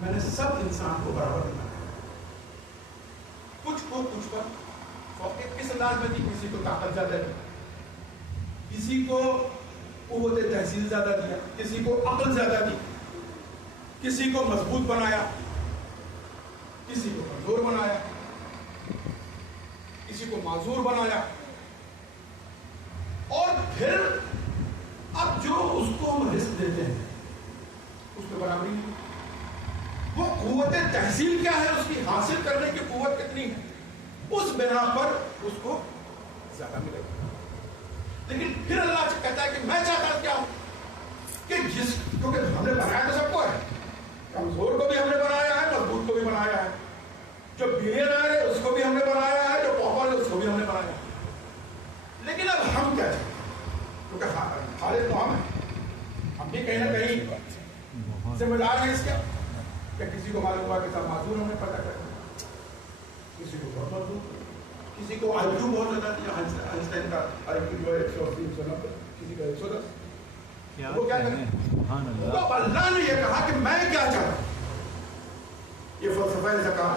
میں نے سب انسان کو برابر بنایا, کچھ کو کچھ پر کس انداز میں دی. کسی کو طاقت زیادہ دی, کسی کو قوت تحصیل زیادہ دیا, کسی کو عقل زیادہ دی, کسی کو مضبوط بنایا, کسی کو کمزور بنایا, کسی کو معذور بنایا. اور پھر اب جو اس کو ہم رزق دیتے ہیں اس میں برابری نہیں. وہ قوت تحصیل کیا ہے, اس کی حاصل کرنے کی قوت کتنی ہے, اس بنا پر اس کو زیادہ ملے گا. لیکن پھر اللہ کہتا ہے کہ میں چاہتا کیا ہوں کہ جس کیونکہ ہم نے بنایا تو سب کو ہے, کمزور کو بھی ہم نے بنایا ہے, مضبوط کو بھی بنایا ہے, جو بلینئر ہے اس کو بھی ہم نے بنایا ہے, جو پاپر ہے اس کو بھی ہم نے بنایا ہے. لیکن اب ہم کیا چاہتے ہیں, کیونکہ خالق تو ہم ہیں, ہم بھی کہیں نہ کہیں ذمہ دار ہیں اس کے. کہ کسی کو معلوم ہوا کہ سب معذور ہمیں پتہ کریں, کسی کو بہت مضبوط, کسی کو آئی کیو بہت زیادہ دیا, آئنسٹائن کا آئی کیو جو ہے 180 کسی کا 110. وہ کیا کریں, تو اللہ نے یہ کہا کہ میں کیا چاہتا ہوں, یہ فلسفہ زکات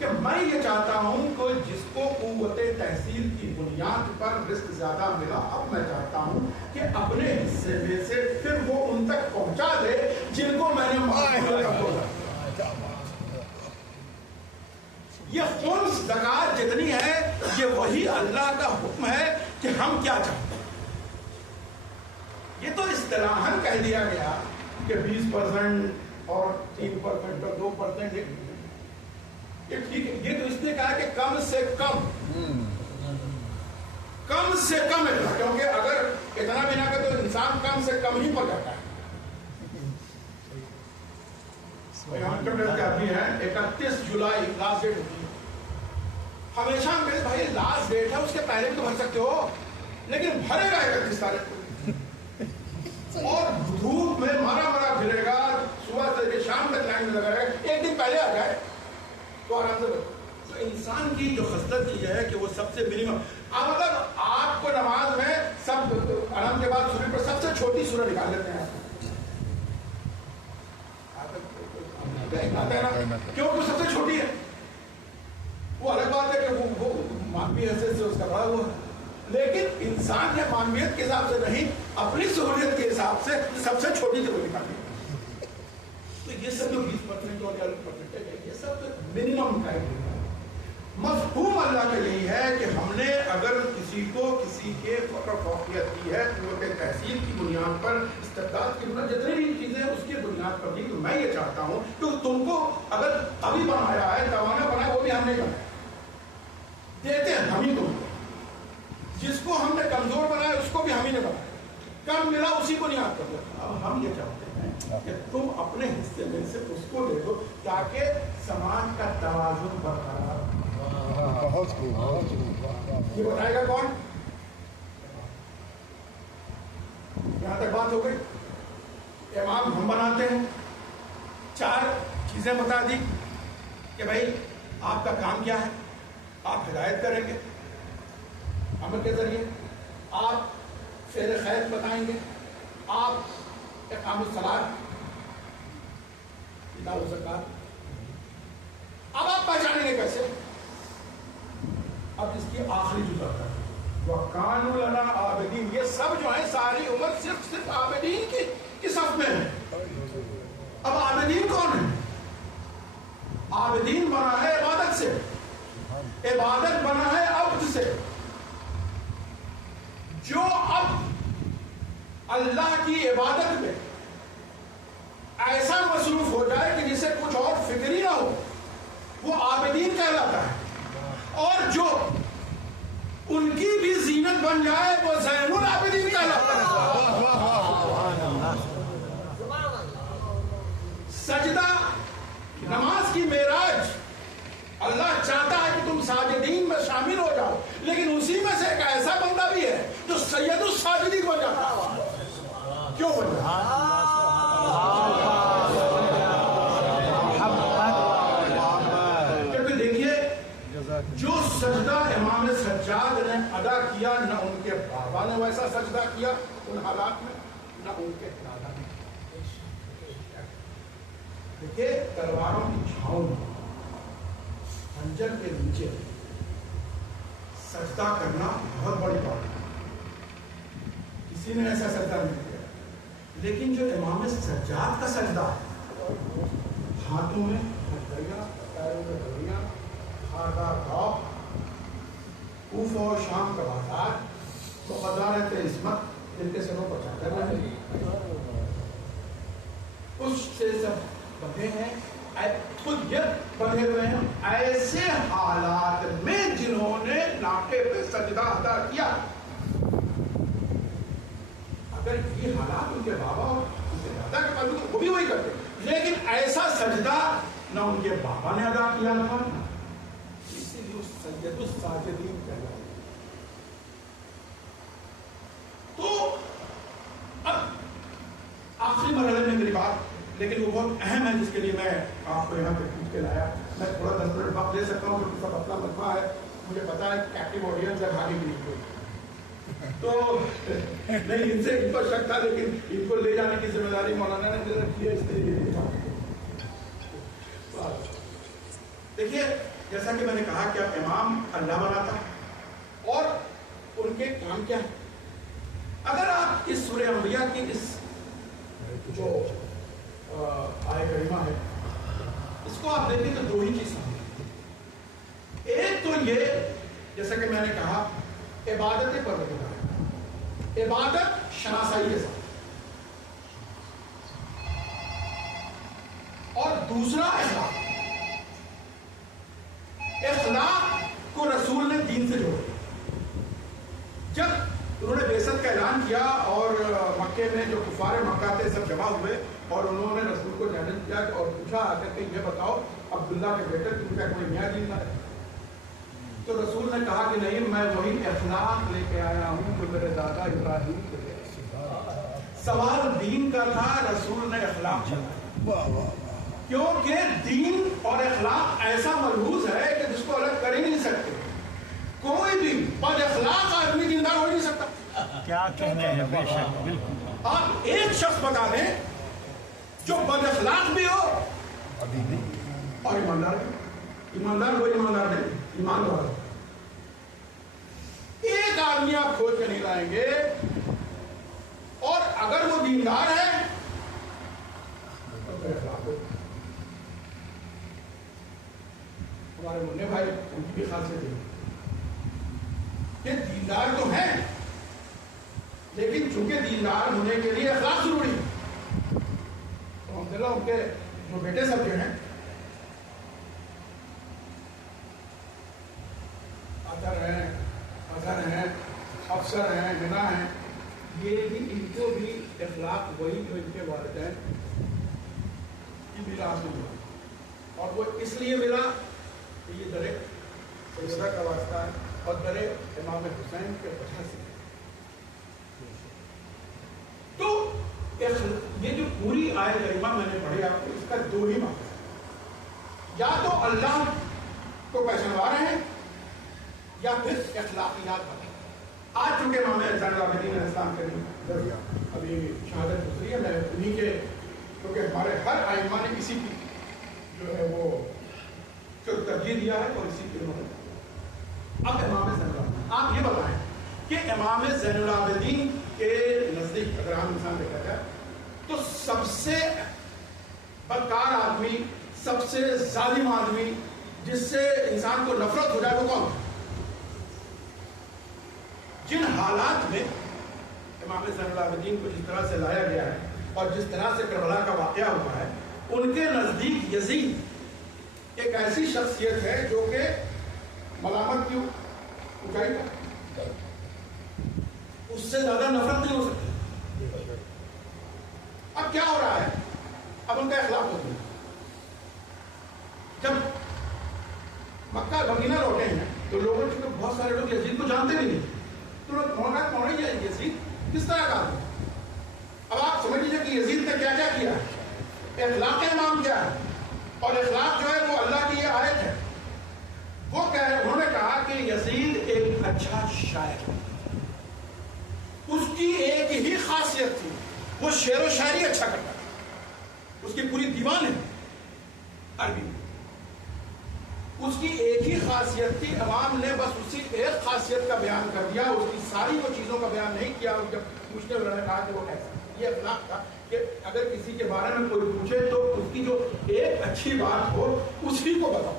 کہ میں یہ چاہتا ہوں کہ جس کو قوت تحصیل کی بنیاد پر رزق زیادہ ملا, اب میں چاہتا ہوں کہ اپنے حصے میں سے پھر وہ ان تک پہنچا دے جن کو میں نے یہ خمس زکات جتنی ہے یہ وہی اللہ کا حکم ہے کہ ہم کیا چاہتے ہیں. یہ تو اصطلاحاً کہہ دیا گیا کہ 20% اور 3% اور 2%. یہ ٹھیک ہے, یہ تو اس نے کہا کہ کم سے کم اتنا, کیونکہ اگر اتنا بھی نہ کرے تو انسان کم سے کم ہی پڑ جاتا ہے. آدمی ہے 31 جولائی لاسٹ ڈیٹ ہوتی ہے, ہمیشہ ہم کہتے بھائی لاسٹ ڈیٹ ہے, اس کے پہلے بھی تو بھر سکتے ہو, لیکن بھرے گا 31 تاریخ کو, اور دھوپ میں مرا پھرے گا, صبح سے لے شام تک لائن میں لگا رہے گا, ایک دن پہلے آ جائے تو آرام سے بچے. تو انسان کی جو خصلت یہ ہے کہ وہ سب سے منیمم, اب اگر آپ کو نماز میں سب آرام کے بعد سورہ پر سب سے چھوٹی سورہ نکال لیتے ہیں کیونکہ سب سے چھوٹی ہے, وہ الگ بات ہے کہ وہ مانوی حیثیت سے اس کا بڑا ہوا ہے, لیکن انسان نے مانویت کے حساب سے نہیں اپنی سہولیت کے حساب سے سب سے چھوٹی ضرور نکالی. تو یہ سب جو 20% اور 11% ہے یہ سب منیمم کا مفہوم اللہ کے لیے ہے کہ ہم نے اگر کسی کو کسی کے فقر فوقیت کی ہے قوت تحصیل کی بنیاد پر, استعداد کی بنیاد, جتنی بھی چیزیں اس کی بنیاد پر دی, تو میں یہ چاہتا ہوں کہ تم کو اگر ابھی بنایا ہے, توانا بنایا, وہ بھی ہم نے بنایا, دیتے ہیں ہم ہی تم کو. جس کو ہم نے کمزور بنایا اس کو بھی ہم ہی نے بنایا, کم ملا اسی کو نہیں آتا. اب ہم یہ چاہتے ہیں کہ تم اپنے حصے میں سے اس کو دے دو تاکہ سماج کا توازن برقرار. یہ بتائے گا کون؟ یہاں تک بات ہو گئی. امام ہم بناتے ہیں, 4 چیزیں بتا دی کہ بھائی آپ کا کام کیا ہے, آپ ہدایت کریں گے, عمل کے ذریعے آپ فعل خیر بتائیں گے، آپ اقام الصلاۃ، ایتاء الزکات. اب آپ پہچانیں گے کیسے؟ اب اس کی آخری جو بات ہے وَكَانُوا لَنَا عَابِدِينَ، یہ سب جو ہیں ساری عمر صرف عابدین کی صف میں ہے. اب عابدین کون ہیں؟ عابدین بنا ہے عبادت سے، عبادت بنا ہے عبد سے. جو اب اللہ کی عبادت میں ایسا مصروف ہو جائے کہ جسے کچھ اور فکر ہی نہ ہو، وہ عابدین کہلاتا ہے. اور جو ان کی بھی زینت بن جائے وہ زین العابدین کہلاتا ہے. سجدہ، نماز کی معراج، اللہ چاہتا ہے کہ تم ساجدین میں شامل ہو جاؤ، لیکن اسی میں سے ایک ایسا بندہ بھی ہے جو سید الساجدین بن جاتا ہے. کیوں بن جاتا ہے؟ کیونکہ دیکھیے جو سجدہ امام سجاد نے ادا کیا، نہ ان کے بابا نے ویسا سجدہ کیا ان حالات میں، نہ ان کے دادا نے. دیکھیے تلواروں کی چھاؤں میں خنجر کے نیچے سجدہ کرنا بہت بڑی بات ہے. کسی نے ایسا سجدہ نہیں کیا. لیکن جو امام سجاد کا سجدہ ہے، ہاتھوں میں ہتھیلیاں، پیروں میں گھڑیاں، خاردار داغ، کوف اور شام کا بازار، مقدارت عصمت جن کے سروں پر چادر رہے، اس سے سب بندھے ہیں، خود یہ بندھے ہوئے ہیں ایسے حالات میں جنہوں نے ناکے پہ سجدہ ادا کیا. اگر یہ حالات ان کے بابا اور ان کے دادا کے پاس وہ بھی وہی کرتے، لیکن ایسا سجدہ نہ ان کے بابا نے ادا کیا تھا، اسی لیے سید الساجدین کہلاتے. تو اب آخری مرحلے میں میری بات، لیکن وہ بہت اہم ہے جس کے لیے میں آپ کو یہاں پہ پوچھ کے لایا. میں تھوڑا 10 منٹ وقت دے سکتا ہوں کیونکہ سب اپنا مجمع ہے، مجھے پتا ہے کیپٹیو آڈینس ہے، بھاری نہیں کوئی تو نہیں، ان سے ان پر شک تھا، لیکن ان کو لے جانے کی ذمہ داری مولانا نے رکھی ہے، اس لیے. دیکھیے جیسا کہ میں نے کہا کہ اب امام اللہ بناتا ہے اور ان کے کام کیا ہے. اگر آپ اس سورہ انبیاء کی اس جو آیہ کریمہ ہے اس کو آپ دیکھیں تو دو ہی چیز سمجھیں. ایک تو یہ جیسا کہ میں نے کہا عبادت پروردگار، عبادت شناسائی کے ساتھ، اور دوسرا اخلاق. اخلاق کو رسول نے دین سے جوڑا. جب انہوں نے بعثت کا اعلان کیا اور مکے میں جو کفار مکہ تھے سب جمع ہوئے اور انہوں نے رسول کو چیلنج کیا اور پوچھا آ کر کہ یہ بتاؤ عبداللہ کے بیٹے تم کا کوئی نیا دین ہے؟ تو رسول نے کہا کہ نہیں، میں وہی اخلاق لے کے آیا ہوں جو میرے دادا ابراہیم کے لے. سوال دین کا تھا، رسول نے اخلاق چلایا، کیونکہ دین اور اخلاق ایسا ملحوظ ہے کہ جس کو الگ کر ہی نہیں سکتے. کوئی بھی بد اخلاق آدمی دیندار ہو نہیں سکتا. کیا کہنے ہیں، بے شک بالکل. آپ ایک شخص بتا دیں جو بد اخلاق بھی ہو اور ایماندار بھی. ایماندار کوئی ایماندار نہیں، ایماندار. ایک آدمی آپ کھوج کے نہیں لائیں گے، اور اگر وہ دیندار ہے تو بد اخلاق ہو. ہمارے منع بھائی ان کی بھی خاصیت ہے کہ دیندار تو ہیں، لیکن چونکہ دیندار ہونے کے لیے اخلاق ضروری ہے. تو الحمدللہ ان کے جو بیٹے سب جو ہیں اظہر ہیں، افسر ہیں، منا ہیں، یہ بھی ان کو بھی اخلاق وہی جو ان کے والدین کی میراث میں ملا. اور وہ اس لیے ملا کہ یہ درے سیدہ کا واسطہ ہے اور درے امام حسین کے وجہ سے. تو یہ جو پوری آیت کریمہ میں نے پڑھی آپ کو، اس کا دو ہی معنی ہے. یا تو اللہ کو پہچانوا رہے ہیں یا پھر اخلاقیات بتا. آج چونکہ امام زین العابدین علیہ السلام کے ابھی شہادت گزری ہے، میں انہیں کے کیونکہ ہمارے ہر ائمہ نے اسی کی جو ہے وہ ترجیح دیا ہے اور اسی کے انہوں نے. اب امام زین العابدین، آپ یہ بتائیں کہ امام زین العابدین کے نزدیک اگر ہم انسان دیکھا جائے تو سب سے بدکار آدمی، سب سے ظالم آدمی جس سے انسان کو نفرت ہو جائے وہ کون ہے؟ جن حالات میں امام زین العابدین کو جس طرح سے لایا گیا ہے اور جس طرح سے کربلا کا واقعہ ہوا ہے، ان کے نزدیک یزید ایک ایسی شخصیت ہے جو کہ ملامت کی اونچائی پر اس سے زیادہ نفرت نہیں ہو سکتی. اب کیا ہو رہا ہے؟ اب ان کا اخلاق ہو گیا. جب مکہ مدینہ لوٹے ہیں تو لوگوں چونکہ بہت سارے لوگ یزید کو جانتے نہیں ہیں، تو لوگ کون ہے یزید کس طرح کا ہے؟ اب آپ سمجھ لیجیے کہ یزید نے کیا کیا کیا ہے، اخلاق امام کیا ہے، اور اخلاق جو ہے وہ اللہ کی یہ آیت ہے. وہ انہوں نے کہا کہ یزید ایک اچھا شاعر ہے. اس کی ایک ہی خاصیت تھی، وہ شعر و شاعری اچھا کرتا تھا. اس کی پوری دیوان ہے عربی میں. اس کی ایک ہی خاصیت تھی، امام نے بس اسی ایک خاصیت کا بیان کر دیا، اس کی ساری وہ چیزوں کا بیان نہیں کیا. اور جب پوچھتے انہوں نے کہا کہ وہ کیسا، یہ اخلاق تھا کہ اگر کسی کے بارے میں کوئی پوچھے تو اس کی جو ایک اچھی بات ہو اسی کو بتاؤ.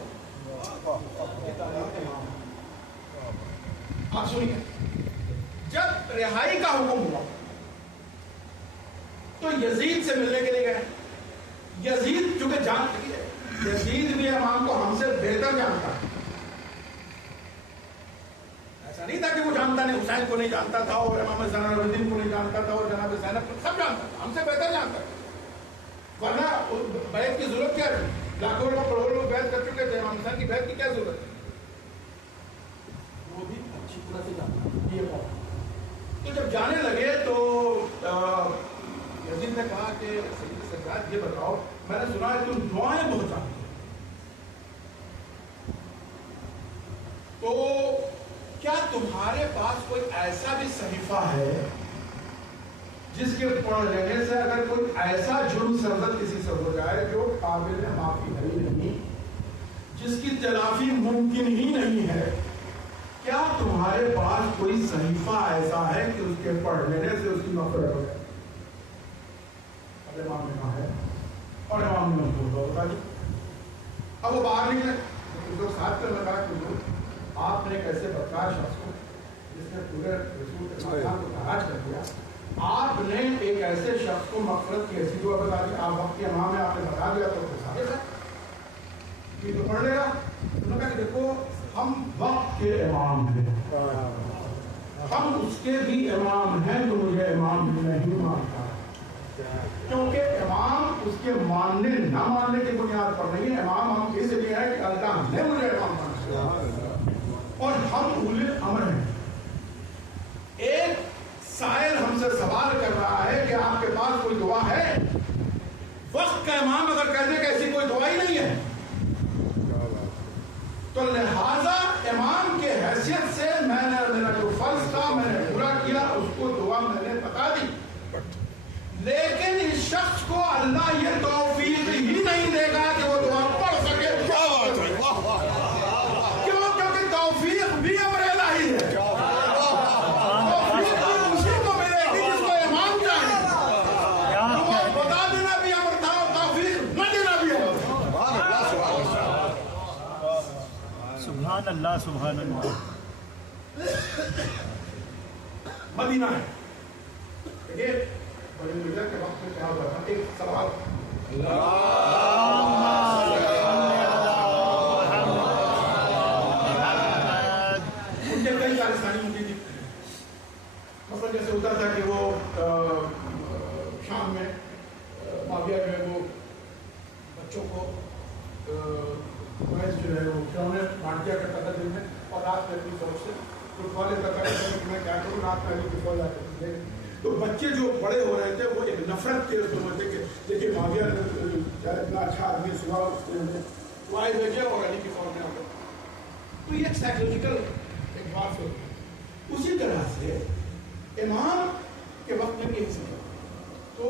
آپ سنیے، جب رہائی کا حکم ہوا تو یزید سے ملنے کے لیے گئے. یزید چونکہ جانتی ہے، یزید بھی امام کو ہم سے بہتر جانتا ہے. ایسا نہیں تھا کہ وہ جانتا نہیں، حسین کو نہیں جانتا تھا اور امام زین العابدین کو نہیں جانتا تھا اور جناب زینب کو سب جانتا تھا، ہم سے بہتر جانتا ہے. ورنہ بیعت کی ضرورت کیا تھی؟ لاکھوں لوگ کروڑوں لوگ بیعت کر چکے تھے، امام حسین کی بیعت کی کیا ضرورت ہے؟ وہ بھی اچھی طرح سے جانتا یہ بات. تو جب جانے لگے تو یزید نے کہا کہ سید سرکار یہ بتاؤ، میں نے سنا ہے تم دعائیں بہت چاہتے ہو، تو کیا تمہارے پاس کوئی ایسا بھی صحیفہ ہے جس کے پڑھ لینے سے اگر کوئی ایسا جرم سرزد کسی سے ہو جائے جو قابل معافی نہیں، جس کی تلافی ممکن ہی نہیں ہے، کیا تمہارے پاس کوئی صحیفہ ایسا ہے کہ اس کے پڑھ لینے سے اس کی مغفرت ہو جائے؟ اب امام نے کہا ہے اور امام نے منظور کو بتا دی. اب وہ باہر نکلے، کچھ لوگ ساتھ میں کہا کہ آپ نے ایک ایسے بدکار شخص کو جس نے پورے رسول کے خاندان کو تاراج کر دیا، آپ نے ایک ایسے شخص کو مغفرت کی ایسی دعا بتا دی. آپ وقت کے امام ہے، آپ نے بتا دیا تو ثابت ہے یہ تو پڑھ لے گا. انہوں نے کہا کہ دیکھو ہم وقت کے امام ہیں، ہم اس کے بھی امام ہیں، تو مجھے امام نہیں مانتا، کیونکہ امام اس کے ماننے نہ ماننے کی بنیاد پر نہیں ہے. امام ہم اس لیے ہے کہ اللہ نے مجھے امام مانا اور ہم اولے امر ہیں. ایک سائل ہم سے سوال کر رہا ہے کہ آپ کے پاس کوئی دعا ہے؟ وقت کا امام اگر کہہ دے کہ ایسی کوئی دعا ہی نہیں ہے تو لہذا امام کے حیثیت سے میں نے میرا جو فرض تھا میں نے پورا کیا، اس کو دعا میں نے بتا دی. لیکن اس شخص کو اللہ یہ توفیق ہی نہیں دے گا کہ وہ دعا پڑھ سکے. کیوں؟ کیونکہ توفیق بھی امر الہی ہے. توفیق بھی اسی کو ملے گی جس کو امام چاہے. دعا بتا دینا بھی امر تھا اور توفیق نہ دینا بھی امر تھا. سبحان اللہ سبحان اللہ. مدینہ ہے. دیکھیے بڑے مجھے کے وقت میں کیا ہوا تھا، ایک سوال ان کے کئی کارستانی ہوتی تھی. مثلا جیسے ہوتا تھا کہ وہ شام میں معاویہ جو ہے وہ بچوں کو جو ہے وہ کھلونے بانٹ دیا کرتا تھا دن میں، اور رات میں اپنی طرف سے فٹ بال لیتا تھا کہ میں کیا کروں، رات میں فٹ بال لاتے تھے. تو بچے جو بڑے ہو رہے تھے وہ ایک نفرت کے سمجھتے کہ دیکھیے معاویہ نے اتنا اچھا آدمی صبح وائز بھیجے اور علی کی فوج میں آ گئے. تو یہ ایک سائیکولوجیکل ایک بات ہوتی ہے. اسی طرح سے امام کے وقت میں ایک سمجھ تو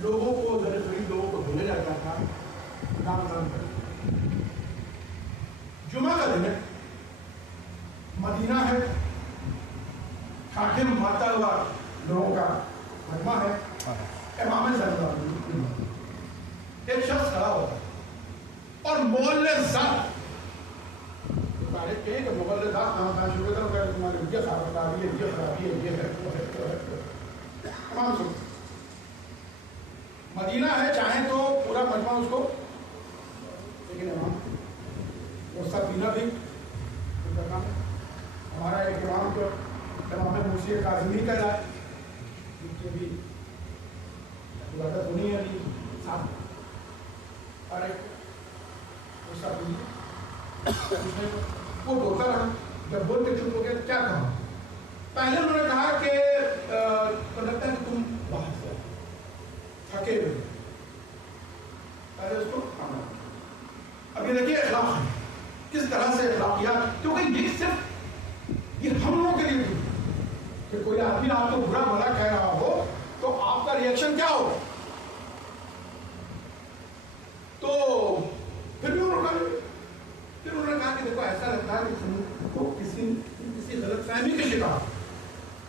لوگوں کو ذرا غریب لوگوں کو بھیجا جاتا تھا نام کر جمعہ کا دن ہے، مدینہ ہے، حاکم مارتا ہوا لوگوں کا مجمع ہے، امام زیادہ ایک شخص کھڑا ہوتا ہے اور مولزات تعریف کہیں کہ مولزات کہاں شروع کرتا ہے تمہارے یہ خرابی ہے، یہ خرابی ہے، یہ ہے تمام سن مدینہ ہے، چاہیں تو پورا مجمع اس کو، لیکن امام اور سب دینا بھی ہمارا ایک امام جو امام موسی کاظمی کا ہے جن کی بھی عبادت ہونی ہے ابھی صاحب اور ایک وہ سب وہ بولتا رہا، جب بول کے چپ ہو گیا کیا کہا؟ پہلے انہوں نے کہا کہ لگتا ہے کہ تم باہر سے تھکے ہوئے، پہلے اس کو اب یہ دیکھیے اخلاق ہے کس طرح سے اخلاقیات، کیونکہ یہ صرف یہ ہم لوگوں کے لیے کہ کوئی آدمی آپ کو برا بھلا کہہ رہا ہو تو آپ کا ریئیکشن کیا ہو؟ تو پھر بھی انہوں نے کہا کہ دیکھو ایسا لگتا ہے کہ تم کو کسی غلط فہمی کے شکار،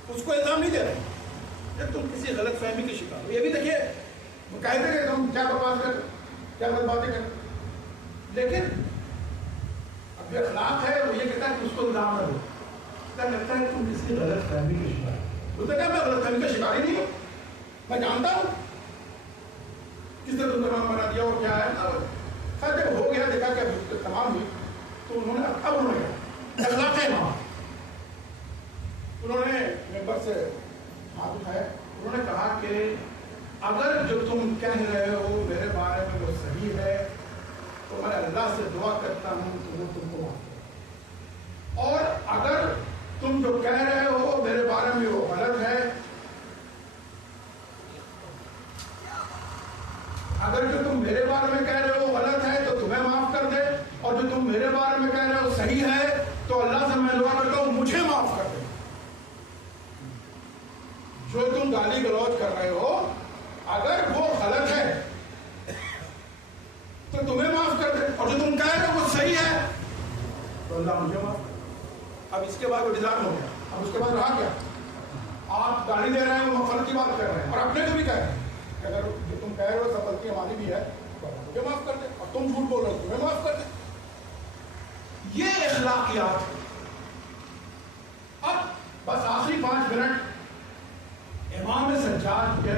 اس کو الزام نہیں دے رہے کہ تم کسی غلط فہمی کے شکار ہو، یہ بھی دیکھیے وہ کہتے کہ تم کیا بکواس کر کیا غلط باتیں کر، لیکن اب جو اخلاق ہے وہ یہ کہتا ہے کہ اس کو الزام نہ دو، لگتا ہے کہ تم کسی غلط فہمی کے شکار ہو، اس نے کہا میں غلط فہمی کا شکار ہی نہیں ہوں، میں جانتا ہوں کس نے تم نے بنا دیا اور کیا ہے، خیر جب ہو گیا دیکھا کہ تمام ہوئی تو انہوں نے اب انہوں نے اخلاق ہے وہاں، انہوں نے ممبر سے ہاتھ اٹھایا، انہوں نے کہا کہ اگر جو تم کہہ رہے ہو میرے بارے میں وہ صحیح ہے تو میں اللہ سے دعا کرتا ہوں کہ وہ تم کو معاف کرے، اور اگر تم جو کہہ رہے ہو میرے بارے میں وہ غلط ہے، اگر جو تم میرے بارے میں کہہ رہے ہو غلط ہے تو تمہیں معاف کر دے، اور جو تم میرے بارے میں کہہ رہے ہو صحیح ہے تو اللہ سے میں دعا کرتا ہوں مجھے معاف کر دے، جو تم گالی گلوچ کر رہے ہو اگر وہ غلط ہے تو تمہیں معاف کر دے، اور جو تم کہہ رہے ہو وہ صحیح ہے تو اللہ مجھے معاف کر دے۔ اب اس کے بعد وہ ڈیزائن ہو گیا، اب اس کے بعد رہا کیا؟ آپ گالی دے رہے ہیں، وہ مغفرت کی بات کر رہے ہیں، اور اپنے کو بھی کہہ رہے ہیں کہ اگر جو تم کہہ رہے ہو سب غلطی ہماری بھی ہے تو مجھے معاف کر دے، اور تم جھوٹ بول رہے ہو تمہیں معاف کر دے۔ یہ اخلاقیات۔ اب بس آخری 5 منٹ امام سجاد کے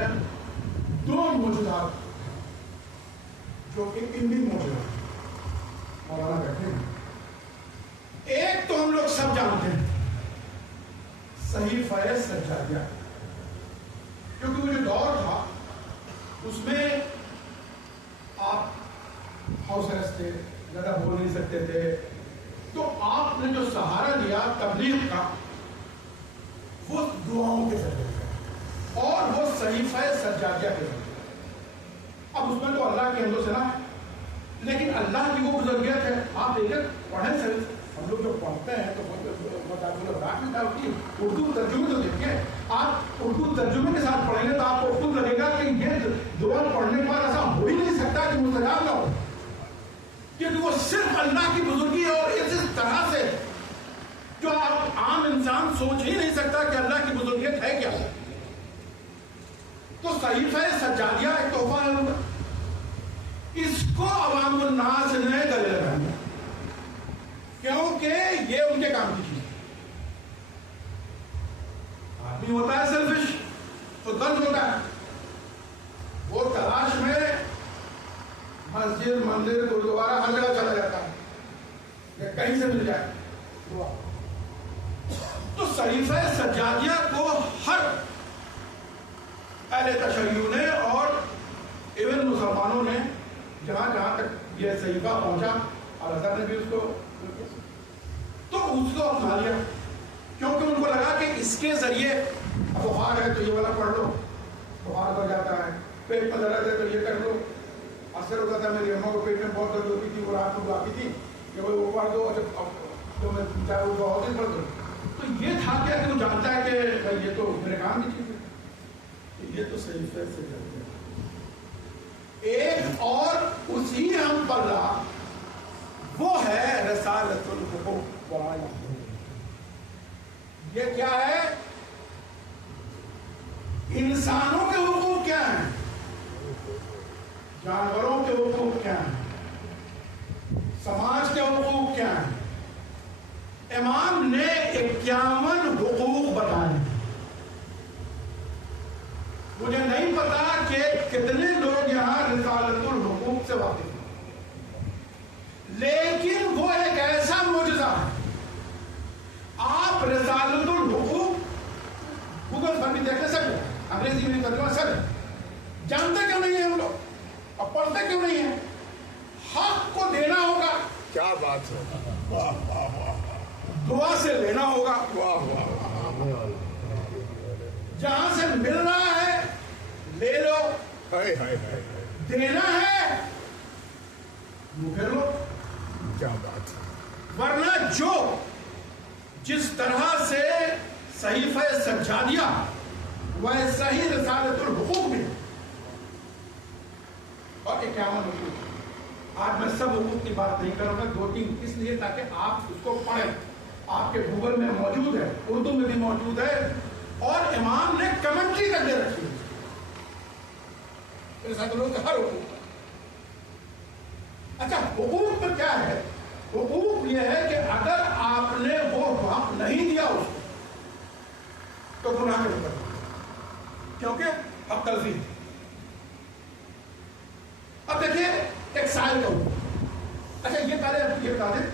2 معجزات جو کہ ان دن معجزات مولانا کہتے ہیں، ایک تو ہم لوگ سب جانتے ہیں صحیفہ سجادیہ، کیونکہ وہ جو دور تھا اس میں آپ ہاؤس ارسٹ تھے، زیادہ بول نہیں سکتے تھے، تو آپ نے جو سہارا دیا تبلیغ کا وہ دعاؤں کے ذریعے اور وہ صحیفہ سجادیہ کے ذریعے۔ اب اس میں تو اللہ کے حمد و ثنا ہے، لیکن اللہ کی وہ بزرگیت ہے، آپ ایک پڑھیں سے ہم لوگ جو پڑھتے ہیں تو اردو ترجمے تو دیکھیے، آپ اردو ترجمے کے ساتھ پڑھیں گے تو آپ کو خود لگے گا کہ یہ دعا پڑھنے کے بعد ایسا ہو ہی نہیں سکتا کہ مستجاب نہ ہو، کیونکہ وہ صرف اللہ کی بزرگی ہے، اور اس طرح سے جو آپ عام انسان سوچ ہی نہیں سکتا کہ اللہ کی بزرگیت ہے کیا۔ تو صحیفہ سجادیہ ایک تحفہ ہے ان کا، اس کو عوام الناس نے گلے لگایا کیونکہ یہ ان کے کام کی چیز ہے۔ آدمی ہوتا ہے سیلفش تو درد ہوتا ہے، وہ تلاش میں مسجد مندر گرودوارا ہر جگہ چلا جاتا ہے کہ کہیں سے مل جائے دعا۔ تو صحیفہ سجادیہ کو ہر اہل تشیع نے اور ایون مسلمانوں نے جہاں جہاں تک یہ صحیفہ پہنچا، اور حضرت نے بھی اس کو اپنا لیا، کیونکہ ان کو لگا کہ اس کے ذریعے بخار ہے تو یہ والا پڑھ لو، بخار ہو جاتا ہے، پیٹ میں درد ہے تو یہ کر لو۔ اثر ہوتا تھا میری اماں کو پیٹ میں بہت درد ہوتی تھی، وہ رات کو بلاتی تھی کہ وہ پڑھ دو، جب میں چاہے وہ ہوتی پڑھ دو، تو یہ تھا کیا کہ وہ جانتا ہے کہ بھائی یہ تو میرے کام کی چیز ہے، یہ تو صحیفے سے جلتے ہیں۔ ایک اور اسی ہم پلہ وہ ہے رسالۃ الحقوق والا۔ یہ کیا ہے؟ انسانوں کے حقوق کیا ہیں، جانوروں کے حقوق کیا ہیں، سماج کے حقوق کیا ہیں۔ امام نے 51 حقوق بتائے۔ مجھے نہیں پتا کہ کتنے لوگ یہاں رسالۃ الحقوق سے واقف ہیں، لیکن وہ ایک ایسا معجزہ ہے۔ آپ رسالۃ الحقوق گوگل پر بھی دیکھنے سکتے ہیں، انگریزی میں ترجمہ سر جانتے کیوں نہیں ہیں ہم لوگ اور پڑھتے کیوں نہیں ہیں؟ حق کو دینا ہوگا، کیا بات ہے، واہ واہ واہ، دعا سے لینا ہوگا، واہ واہ، جہاں سے مل رہا ہے لے لو، ہائے ہائے ہائے، دینا ہے منہ پھیر لو۔ کیا بات ہے، ورنہ جو جس طرح سے صحیفہ سجادیہ ویسا ہی رسالۃ الحقوق میں اور 51 حقوق۔ آج میں سب حقوق کی بات نہیں کروں گا، 2-3 اس لیے تاکہ آپ اس کو پڑھیں، آپ کے گوگل میں موجود ہے، اردو میں بھی موجود ہے، اور امام نے کمنٹری کر کے رکھی ہے رسالۃ الحقوق کا ہر حقوق۔ اچھا حقوق پر کیا ہے؟ حقوق یہ ہے کہ اگر آپ نے وہ حق نہیں دیا اس کو تو گناہ کے اوپر، کیونکہ حق تلفی۔ اب دیکھیے ایک سائل کا حکم۔ اچھا یہ پہلے یہ بتا دیں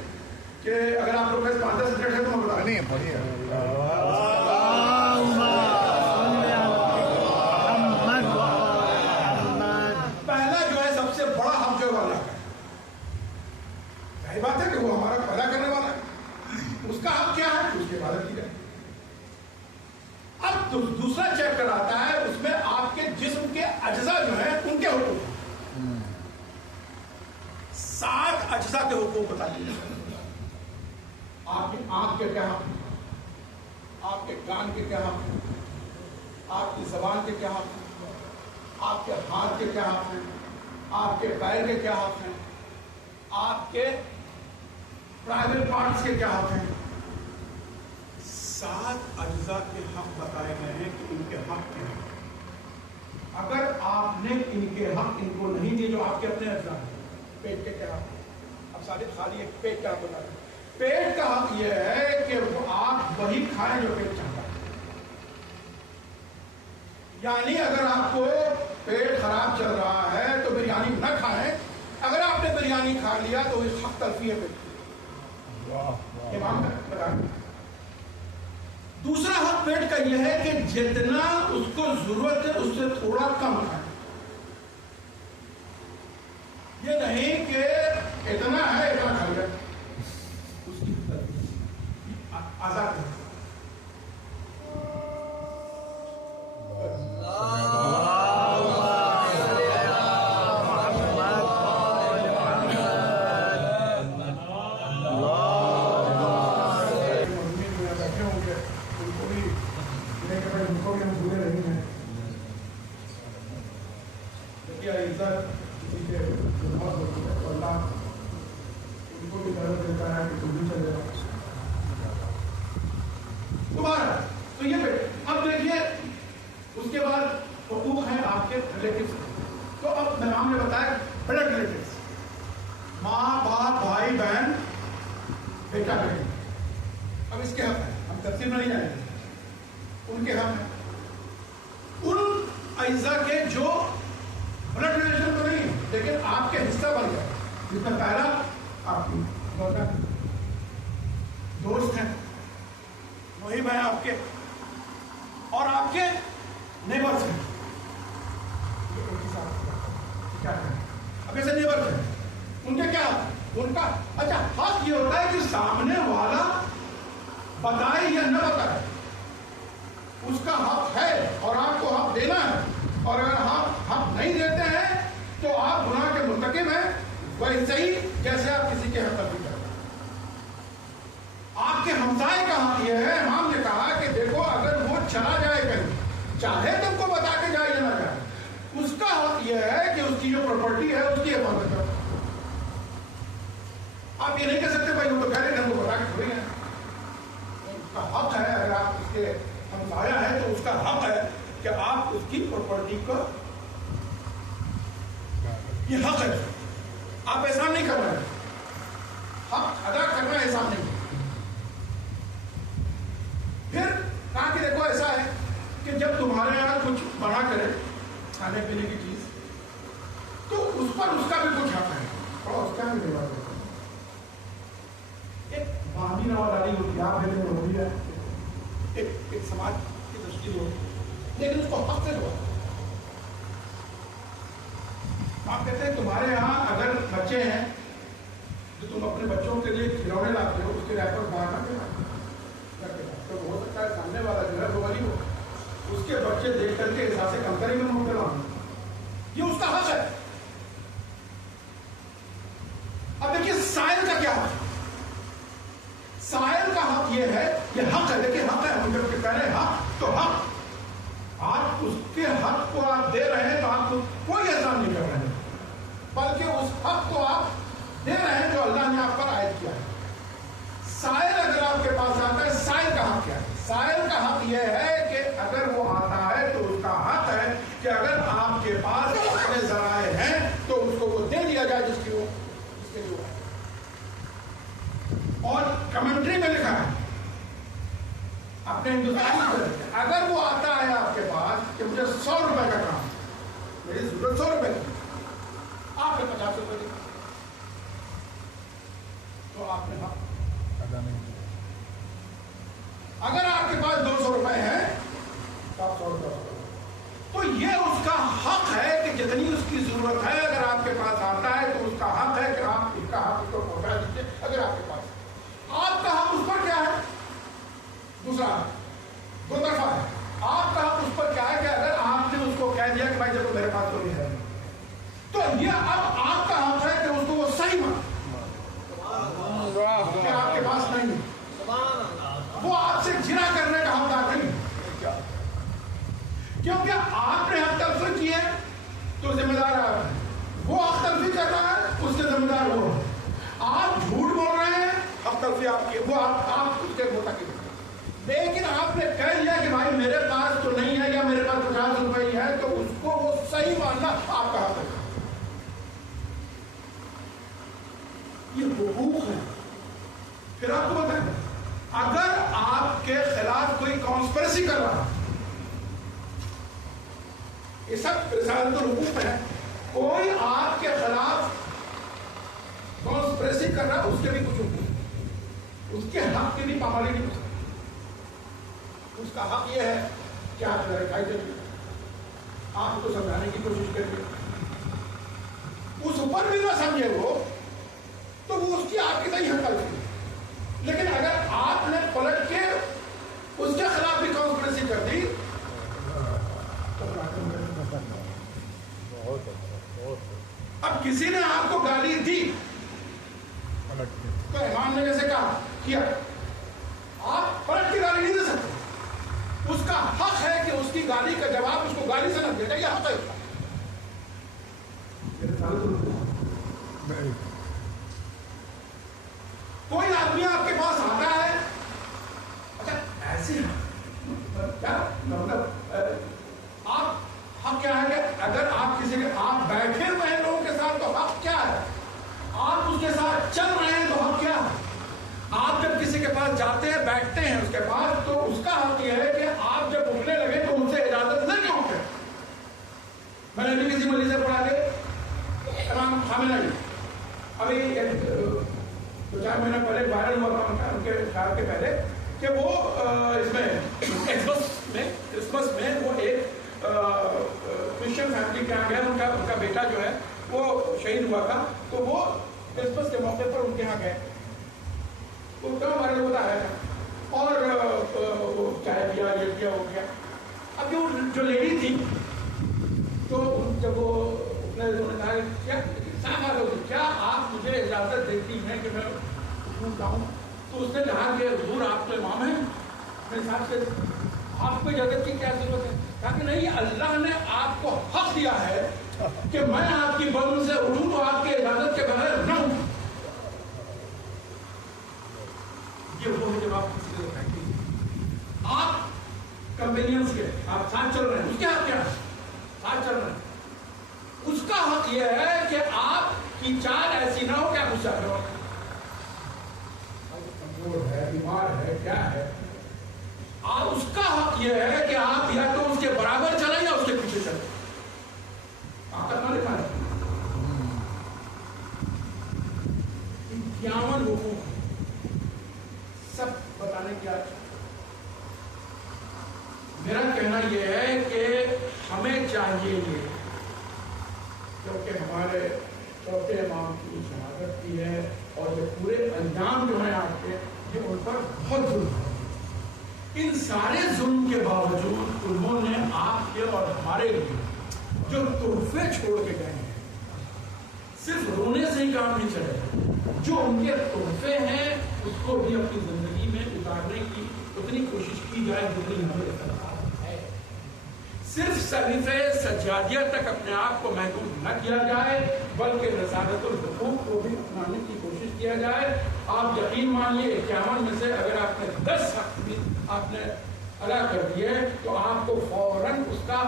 کہ اگر آپ لوگ 5-10 منٹ ہے تو میں بتا دیں۔ نہیں پڑھیے، پہلا جو ہے سب سے بڑا حق جو ہے وہ اللہ کا ہے۔ ظاہر بات ہے کہ وہ ہمارا پیدا کرنے والا ہے، اس کا حق کیا ہے کہ اس کی عبادت کی جائے۔ اب دوسرا چیپٹر آتا ہے، اس میں آپ کے جسم کے اجزاء جو ہیں ان کے حقوق، 7 اجزاء کے حقوق بتائیے۔ آپ کی آنکھ کے کیا حق ہیں، آپ کے کان کے کیا حق ہیں، آپ کی زبان کے کیا حق ہیں، آپ کے ہاتھ کے کیا حق ہیں، آپ کے پیر کے کیا حق ہیں، آپ کے پرائیویٹ پارٹس کے کیا حق ہیں۔ 7 اجزاء کے حق بتائے گئے ہیں کہ ان کے حق کیا ہیں۔ اگر آپ نے ان کے حق ان کو نہیں دیے جو آپ کے اپنے اجزاء ہیں، پیٹ کے کیا حق؟ اب صادق خالی ایک پیٹ کا حق بتا دیں۔ پیٹ کا حق یہ ہے کہ وہ آپ وہی کھائیں جو پیٹ چاہتا ہے، یعنی اگر آپ کو پیٹ خراب چل رہا ہے تو بریانی نہ کھائیں، اگر آپ نے بریانی کھا لیا تو اس حق تلفی ہے پیٹ۔ امام کا بتائیں۔ دوسرا حق پیٹ کا یہ ہے کہ جتنا اس کو ضرورت ہے اس سے تھوڑا کم کھائیں، یہ نہیں کہ اتنا ہے اتنا کھا لیا، اس کی آزاد ہے۔ تو یہ اب دیکھیے اس کے بعد حقوق ہیں آپ کے ریلیٹیوز۔ تو اب امام نے بتایا بلڈ ریلیٹیوز، ماں باپ بھائی بہن بیٹا بیٹی، اب اس کے حق ہیں، ہم تفصیل میں نہیں جائیں گے، ان کے حق ہیں ان اجزاء کے جو بلڈ ریلیشن تو نہیں ہے لیکن آپ کے حصہ بن گئے، جس میں پہلا آپ کی دوست ہیں، وہی میں آپ کے، اور آپ کے نیبرز ہیں، اب ایسے نیبرز ہیں ان کے کیا حق؟ ان کا اچھا حق یہ ہوتا ہے کہ سامنے والا بتائے یا نہ بتائے، اس کا حق ہے اور آپ کو حق دینا ہے، اور اگر آپ حق نہیں دیتے ہیں تو آپ گناہ کے مرتکب ہیں، ویسے ہی جیسے آپ کسی کے حق تلفی کرتے ہیں۔ آپ کے ہمسائے کا حق یہ ہے، ہم یہ ہے کہ اس کی جو پراپرٹی ہے اس کی حفاظت کرو. آپ یہ نہیں کہہ سکتے بھائی وہ تو کہہ رہے ہیں ہم کو بتا کے تھوڑی ہیں. اس کا حق ہے, اگر آپ اس کے ہمسایا ہیں تو اس کا حق ہے کہ آپ اس کی پراپرٹی کو, یہ حق ہے. آپ احسان نہیں کر رہے ہیں, حق ادا کرنا احسان نہیں. پھر کہا کہ دیکھو ایسا ہے کہ جب تمہارے یہاں کچھ بنا کرے کھانے پینے کی چیز تو اس پر اس کا بھی کچھ حق ہے اور اس کا بھی دیوار ہے. ایک باندھی نواداری ہوتی ہے, آپ میرے میں ہوتی ہے, ایک سماج کی تشکیل ہوتی ہے, لیکن اس کو حق سے دو. آپ کہتے ہیں تمہارے یہاں اگر بچے ہیں جو تم اپنے بچوں کے لیے کھلونے لاتے ہو اس کے ریپر باہر نہ تو ہو سکتا ہے سامنے والا جو ہے وہ غریب ہو, اس کے بچے دیکھ کر کے حساب سے کمپنی میں مبتلا ہوں, یہ اس کا حق ہے. اب دیکھیے سائل کا کیا حق ہے. سائل کا حق یہ ہے, یہ حق ہے, دیکھیے حق ہے, ہم جب کہ کہہ رہے ہیں حق تو حق, آپ اس کے حق کو آپ دے رہے ہیں تو آپ کوئی احسان نہیں کر رہے ہیں, بلکہ اس حق کو آپ دے رہے ہیں جو اللہ نے آپ پر عائد کیا ہے. سائل اگر آپ کے پاس آتا ہے, سائل کا حق کیا ہے؟ سائل کا حق یہ ہے کہ اگر وہ آتا ہے تو اس کا حق ہے کہ اگر آپ کے پاس اپنے ذرائع ہیں تو اس کو وہ دے دیا جائے جس کے لیے. اور کمنٹری میں لکھا ہے اپنے ہندوستانی میں, اگر وہ آتا ہے آپ کے پاس کہ مجھے 100 روپے کا کام, میری ضرورت 100 روپے کی, آپ نے 50 روپے دی تو آپ نے حق. اگر آپ کے پاس 200 روپے ہیں تو آپ 100 روپے, تو یہ اس کا حق ہے کہ جتنی اس کی ضرورت ہے اگر آپ کے پاس آتا ہے تو اس کا حق ہے کہ آپ اس کا حق اس کو پہنچا دیجیے. اگر آپ کے پاس آپ کا حق اس پر کیا ہے, دوسرا دو طرفہ ہے. آپ کا حق اس پر کیا ہے کہ اگر آپ نے اس کو کہہ دیا کہ بھائی دیکھو میرے پاس تو نہیں ہے, تو یہ اب آپ کا حق ہے کہ اس کو وہ صحیح مان کہ آپ کے پاس نہیں ہے. وہ آپ سے جرا کرنے کا حقدار نہیں, کیونکہ آپ نے حق تلفی کی ہے تو ذمہ دار آپ ہیں, وہ حق تلفی کر رہا ہے اس کے ذمہ دار وہ ہے. آپ جھوٹ بول رہے ہیں, حق تلفی آپ کی, وہ آپ اس کے مرتکب ہیں. لیکن آپ نے کہہ دیا کہ بھائی میرے پاس تو نہیں ہے یا میرے پاس 50 روپے ہی ہے, تو اس کو وہ صحیح ماننا آپ کا حق ہے. یہ حقوق ہے. پھر آپ کو بتائیں, اگر آپ کے خلاف کوئی کانسپریسی کر رہا, یہ سب رسالت الحقوق ہے, کوئی آپ کے خلاف کانسپریسی کر رہا اس کے بھی کچھ حقوق, اس کے حق کی بھی پامالی نہیں ہو سکتی. اس کا حق یہ ہے کہ آپ میرے کھائی چلیے, آپ کو سمجھانے کی کوشش کریے, اس اوپر بھی نہ سمجھے وہ تو وہ اس کی آپ کی نہیں حق ہے. لیکن اگر آپ نے پلٹ کے اس کے خلاف بھی کانسپریسی کر دی, اب کسی نے آپ کو گالی دی تو امام نے جیسے کہا کیا, آپ پلٹ کی گالی نہیں دے سکتے. اس کا حق ہے کہ اس کی گالی کا جواب اس کو گالی سے نہ دے گا, یہ حق ہے اس کا. کوئی آدمی آپ کے پاس آتا ہے, اچھا ایسے کیا مطلب آپ حق کیا ہے کہ اگر آپ کسی کے آپ بیٹھے ہوئے ہیں لوگوں کے ساتھ تو حق کیا ہے, آپ اس کے ساتھ چل رہے ہیں تو حق کیا ہے. آپ جب کسی کے پاس جاتے ہیں بیٹھتے ہیں اس کے پاس تو اس کا حق یہ ہے کہ آپ جب اٹھنے لگے تو ان سے اجازت نہ کیوں اٹھے. میں نے بھی کسی مریض سے پڑھا کے امام خامنہ جی ابھی 2-4 مہینے پہلے وائرل ہوا تھا ان کے خیال کے پہلے کہ وہ اس میں کرسمس میں وہ ایک کرسچن فیملی کے یہاں گئے, ان کا بیٹا جو ہے وہ شہید ہوا تھا, تو وہ کرسمس کے موقع پر ان کے یہاں گئے, تو کیا ہمارے لیے بتایا تھا اور وہ چائے پیا یہ کیا ہو گیا. اب جو لیڈی تھی تو جب وہ کہا کیا آپ مجھے اجازت دیتی ہیں کہ میں جاؤں, تو اس نے کہا کہ حضور آپ تو امام ہیں, میرے حساب سے آپ کو اجازت کی کیا ضرورت ہے. کہا کہ نہیں, اللہ نے آپ کو حق دیا ہے کہ میں آپ کی بلند سے اٹھوں تو آپ کے اجازت کے بغیر نہ اٹھوں. یہ وہ ہے جب آپ کسی سے کہتے ہیں آپ کمپینینس کے آپ ساتھ چل رہے ہیں, اس کے حق کیا ساتھ چل رہے ہیں, اس کا حق یہ ہے کہ آپ کی چال ایسی نہ ہو کہ آپ غصہ کرو, کمزور ہے, بیمار ہے, کیا ہے, آپ اس کا حق یہ ہے کہ آپ یا تو اس کے برابر چلیں یا اس کے پیچھے چلیں. طاقت نہ دکھائیں. 51 حقوق سب بتانے کی آج میرا کہنا یہ ہے کہ ہمیں چاہیے یہ, کیونکہ ہمارے چوتھے امام کی شہادت کی ہے اور یہ پورے انجام جو ہیں آپ کے یہ ان پر بہت ظلم ہے. ان سارے ظلم کے باوجود انہوں نے آپ کے اور ہمارے لیے جو تحفے چھوڑ کے گئے ہیں, صرف رونے سے ہی کام نہیں چلے, جو ان کے تحفے ہیں اس کو بھی اپنی زندگی میں اتارنے کی اتنی کوشش کی جائے جتنی ہمیں ہے. صرف صحیفہ سجادیہ تک اپنے آپ کو محدود نہ کیا جائے بلکہ رسالت الحقوق کو بھی اپنانے کی کوشش کیا جائے. آپ یقین مانیے 51 میں سے اگر آپ نے 10 حق بھی آپ نے ادا کر دیے تو آپ کو فوراً اس کا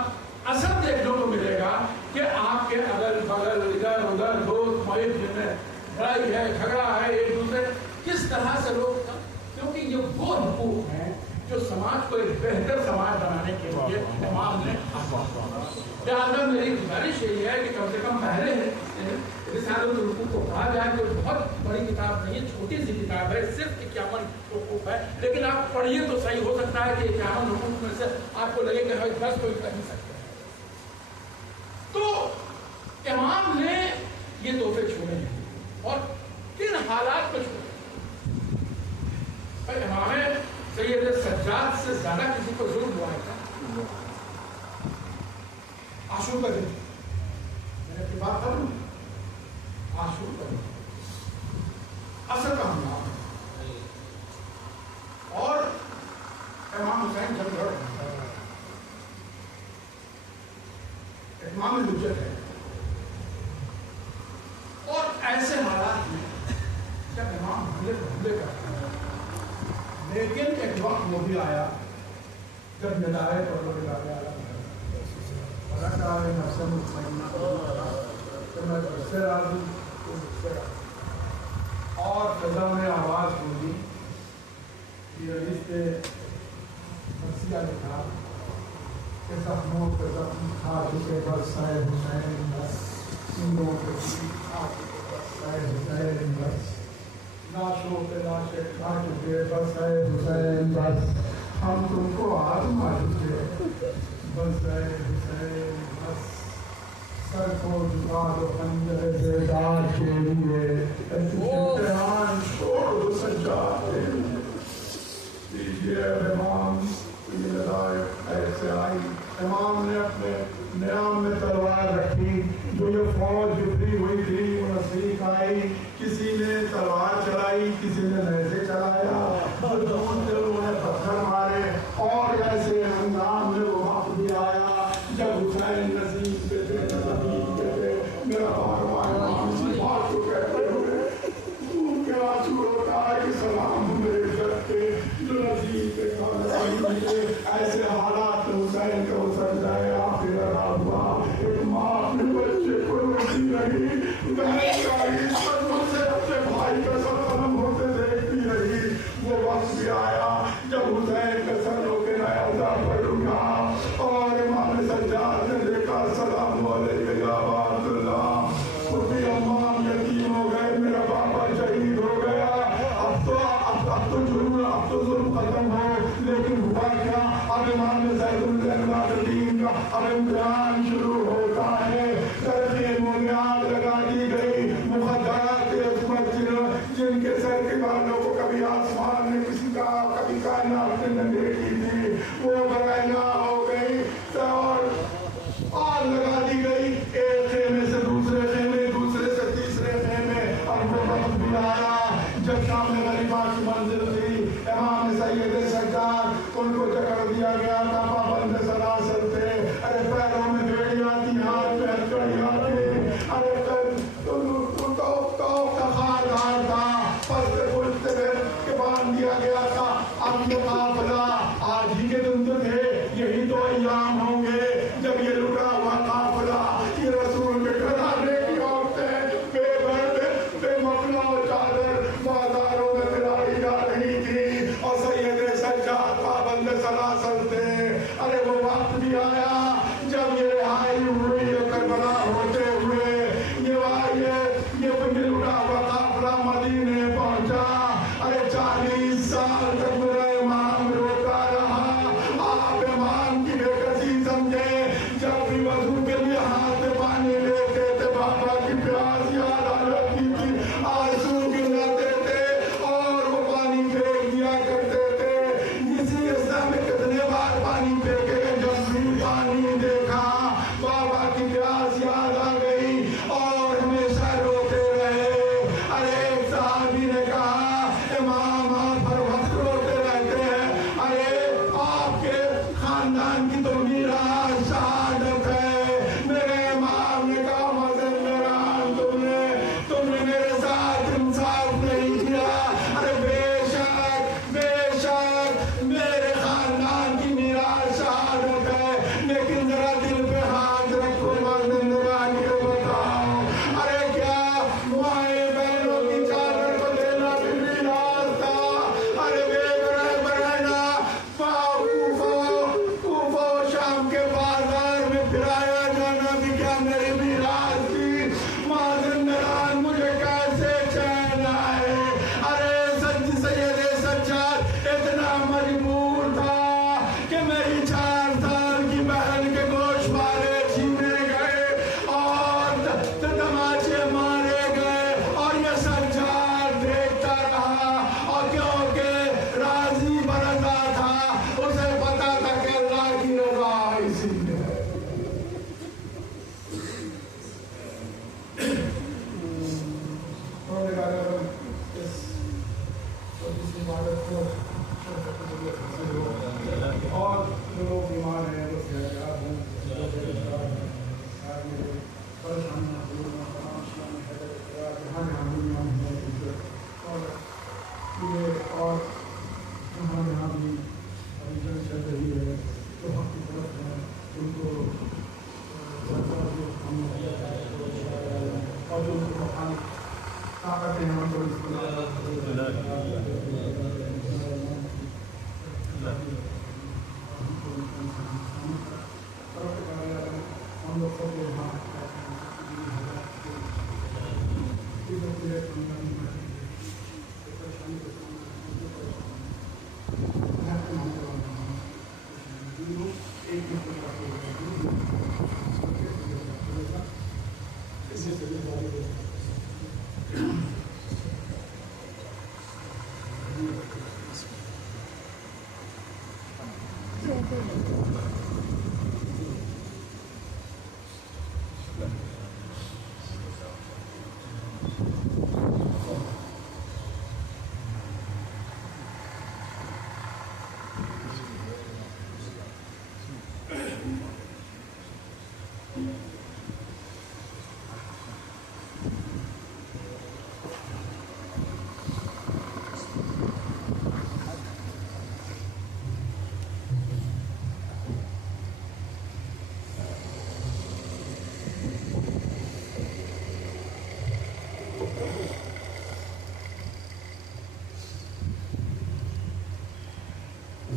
اثر دیکھنے کو ملے گا کہ آپ کے اگل بغل ادھر ادھر دوست محیط جن میں لڑائی ہے, جھگڑا ہے, ایک دوسرے کس طرح سے لوگ, کیونکہ یہ وہ حقوق ہیں جو سماج کو ایک بہتر سماج بنانے کے لیے امام نے. لہٰذا میری گزارش یہی ہے کہ کم سے کم پہلے رسالۃ الحقوق کو پڑھا جائے. کوئی بہت بڑی کتاب نہیں ہے, چھوٹی سی کتاب ہے, صرف 51 حقوق ہے, لیکن آپ پڑھیے تو صحیح. ہو سکتا ہے کہ 51 حقوق میں سے آپ کو لگے کہ 10 کوئی کر نہیں سکتے. تو امام نے یہ تحفے چھوڑے ہیں اور کن حالات میں چھوڑے. امام سید سجاد سے زیادہ کسی کو ظلم ہوا ہے. عاشور کا دن میں نے اپنی بات کروں, عاشور کا دن اصل کا حملہ اور امام حسین جنگ لڑ رہے ہیں. امام حجت ہے اور ایسے حالات میں جب امام حملے کرتے ہیں, لیکن ایک وقت وہ بھی آیا جب ہدایت اور لوگ ہدایت اور فضا میں آواز ہوئی مرثیہ لکھا کہ زخموں پہ زخم کھا چکے برسائے حسین بس, سنگوں پہ کھا چکے برسائے حسین بس, لاشوں پہ لاشیں کھا چکے برسائے حسین بس, ہم تم کو آزما چکے برسائے حسین بس, سر کو جھکا دو خنجر بیدار کے لیے, امتحان چھوڑ دو سجاد کے لیے. دیجیے امام یہ لڑائی ایسے آئی. امام نے اپنے نیام میں تلوار رکھی, جو یہ فوج جبری ہوئی تھی وہ نزدیک آئی. کسی نے تلوار چلائی, کسی نے نیزے چلایا, انہوں نے پتھر مارے اور ایسے ہنگام میں وہ وقت بھی آیا جب حسین نزیب کے تھے, نزیب کے تھے, میرا بارواں امام بات کو کہتے ہوئے ان کے آنسو ہوتا ہے کہ سلام میرے عزت کے جو نزیب کے ایسے حالات حسین کو سجدائے آخر ادا ہوا. ایک ماں اپنے بچے کو روتی رہی, بہن کا عزت سے اپنے بھائی کا سر قلم ہوتے دیکھتی رہی. وہ وقت بھی آیا جب حسین کا سر ہو کے نیازہ پر اٹھا اور امام سجاد نے دیکھا سلام علیکم یا عبد اللہ. خودی امام یتیم ہو گئے, میرا بابا شہید ہو گیا. اب تو ظلم ختم ہو, لیکن ہوا کیا, اب امام زید الدین کا اب امتحان شروع ہوتا ہے. ترقی بنیاد لگا دی گئی, مخدرات کے عصمت جن کے سر کے بالوں کو کبھی آسمان نے کسی کا کبھی کائنات نے دیکھی تھی, وہ برائنا ہو گئی اور آگ لگا دی گئی. ایک خیمے سے دوسرے خیمے, دوسرے سے تیسرے خیمے. اب وہ وقت بھی آیا جب شام میں غریباں کی منزل تھی. امام سید سجاد ان کو جکڑ دیا گیا تھا, پابند سلاسل تھے, ارے پیروں میں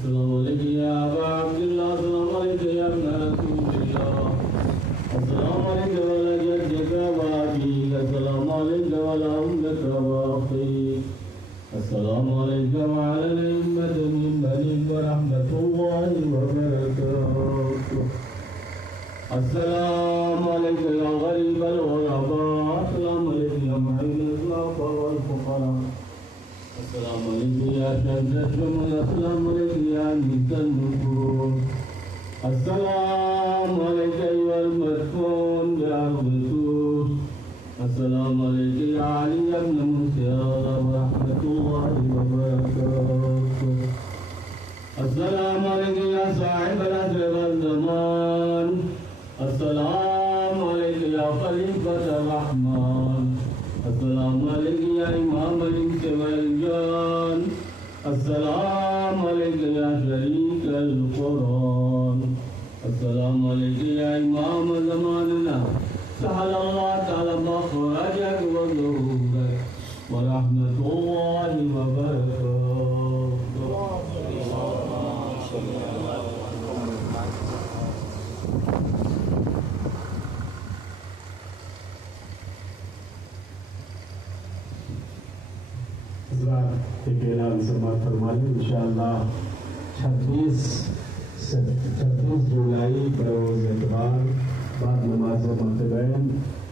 السلام عليك يا أبا عبد الله، السلام عليك يا ابن رسول الله، السلام عليك وعلى جدك وأبيك، السلام عليك وعلى أمك وأخيك، السلام عليك وعلى الأئمة من بني ورحمة الله وبركاته. السلام عليك يا غريب الغرباء، السلام عليك يا معين الضعفاء والفقراء، السلام عليك يا شمس الشمس، السلام عليك يا نيس النفور، السلام عليك أيها المدفون بأرض سوس، السلام عليك يا علي بن موسى ورحمة الله وبركاته. السلام عليك يا صاحب العصر والزمان، السلام عليك يا خليفة الرحمن، السلام عليك يا إمام الإنس والجان، السلام عليك يا شريك القرآن، السلام عليك يا إمام زماننا، سهل الله تعالى مخرجك وظهورك ورحمة الله وبركاته. ایک اعلان سماعت فرمائیں انشاءاللہ 26 جولائی بروز اتوار بعد نماز مغربین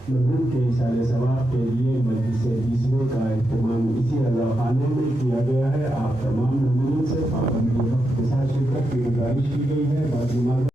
مرحوم کے ایصال ثواب کے لیے مجلس 20ویں کا اہتمام اسی رضا خانے میں کیا گیا ہے. آپ تمام نمائندوں سے پابندی وقت کے ساتھ شرکت کی گزارش کی گئی ہے. بعد نماز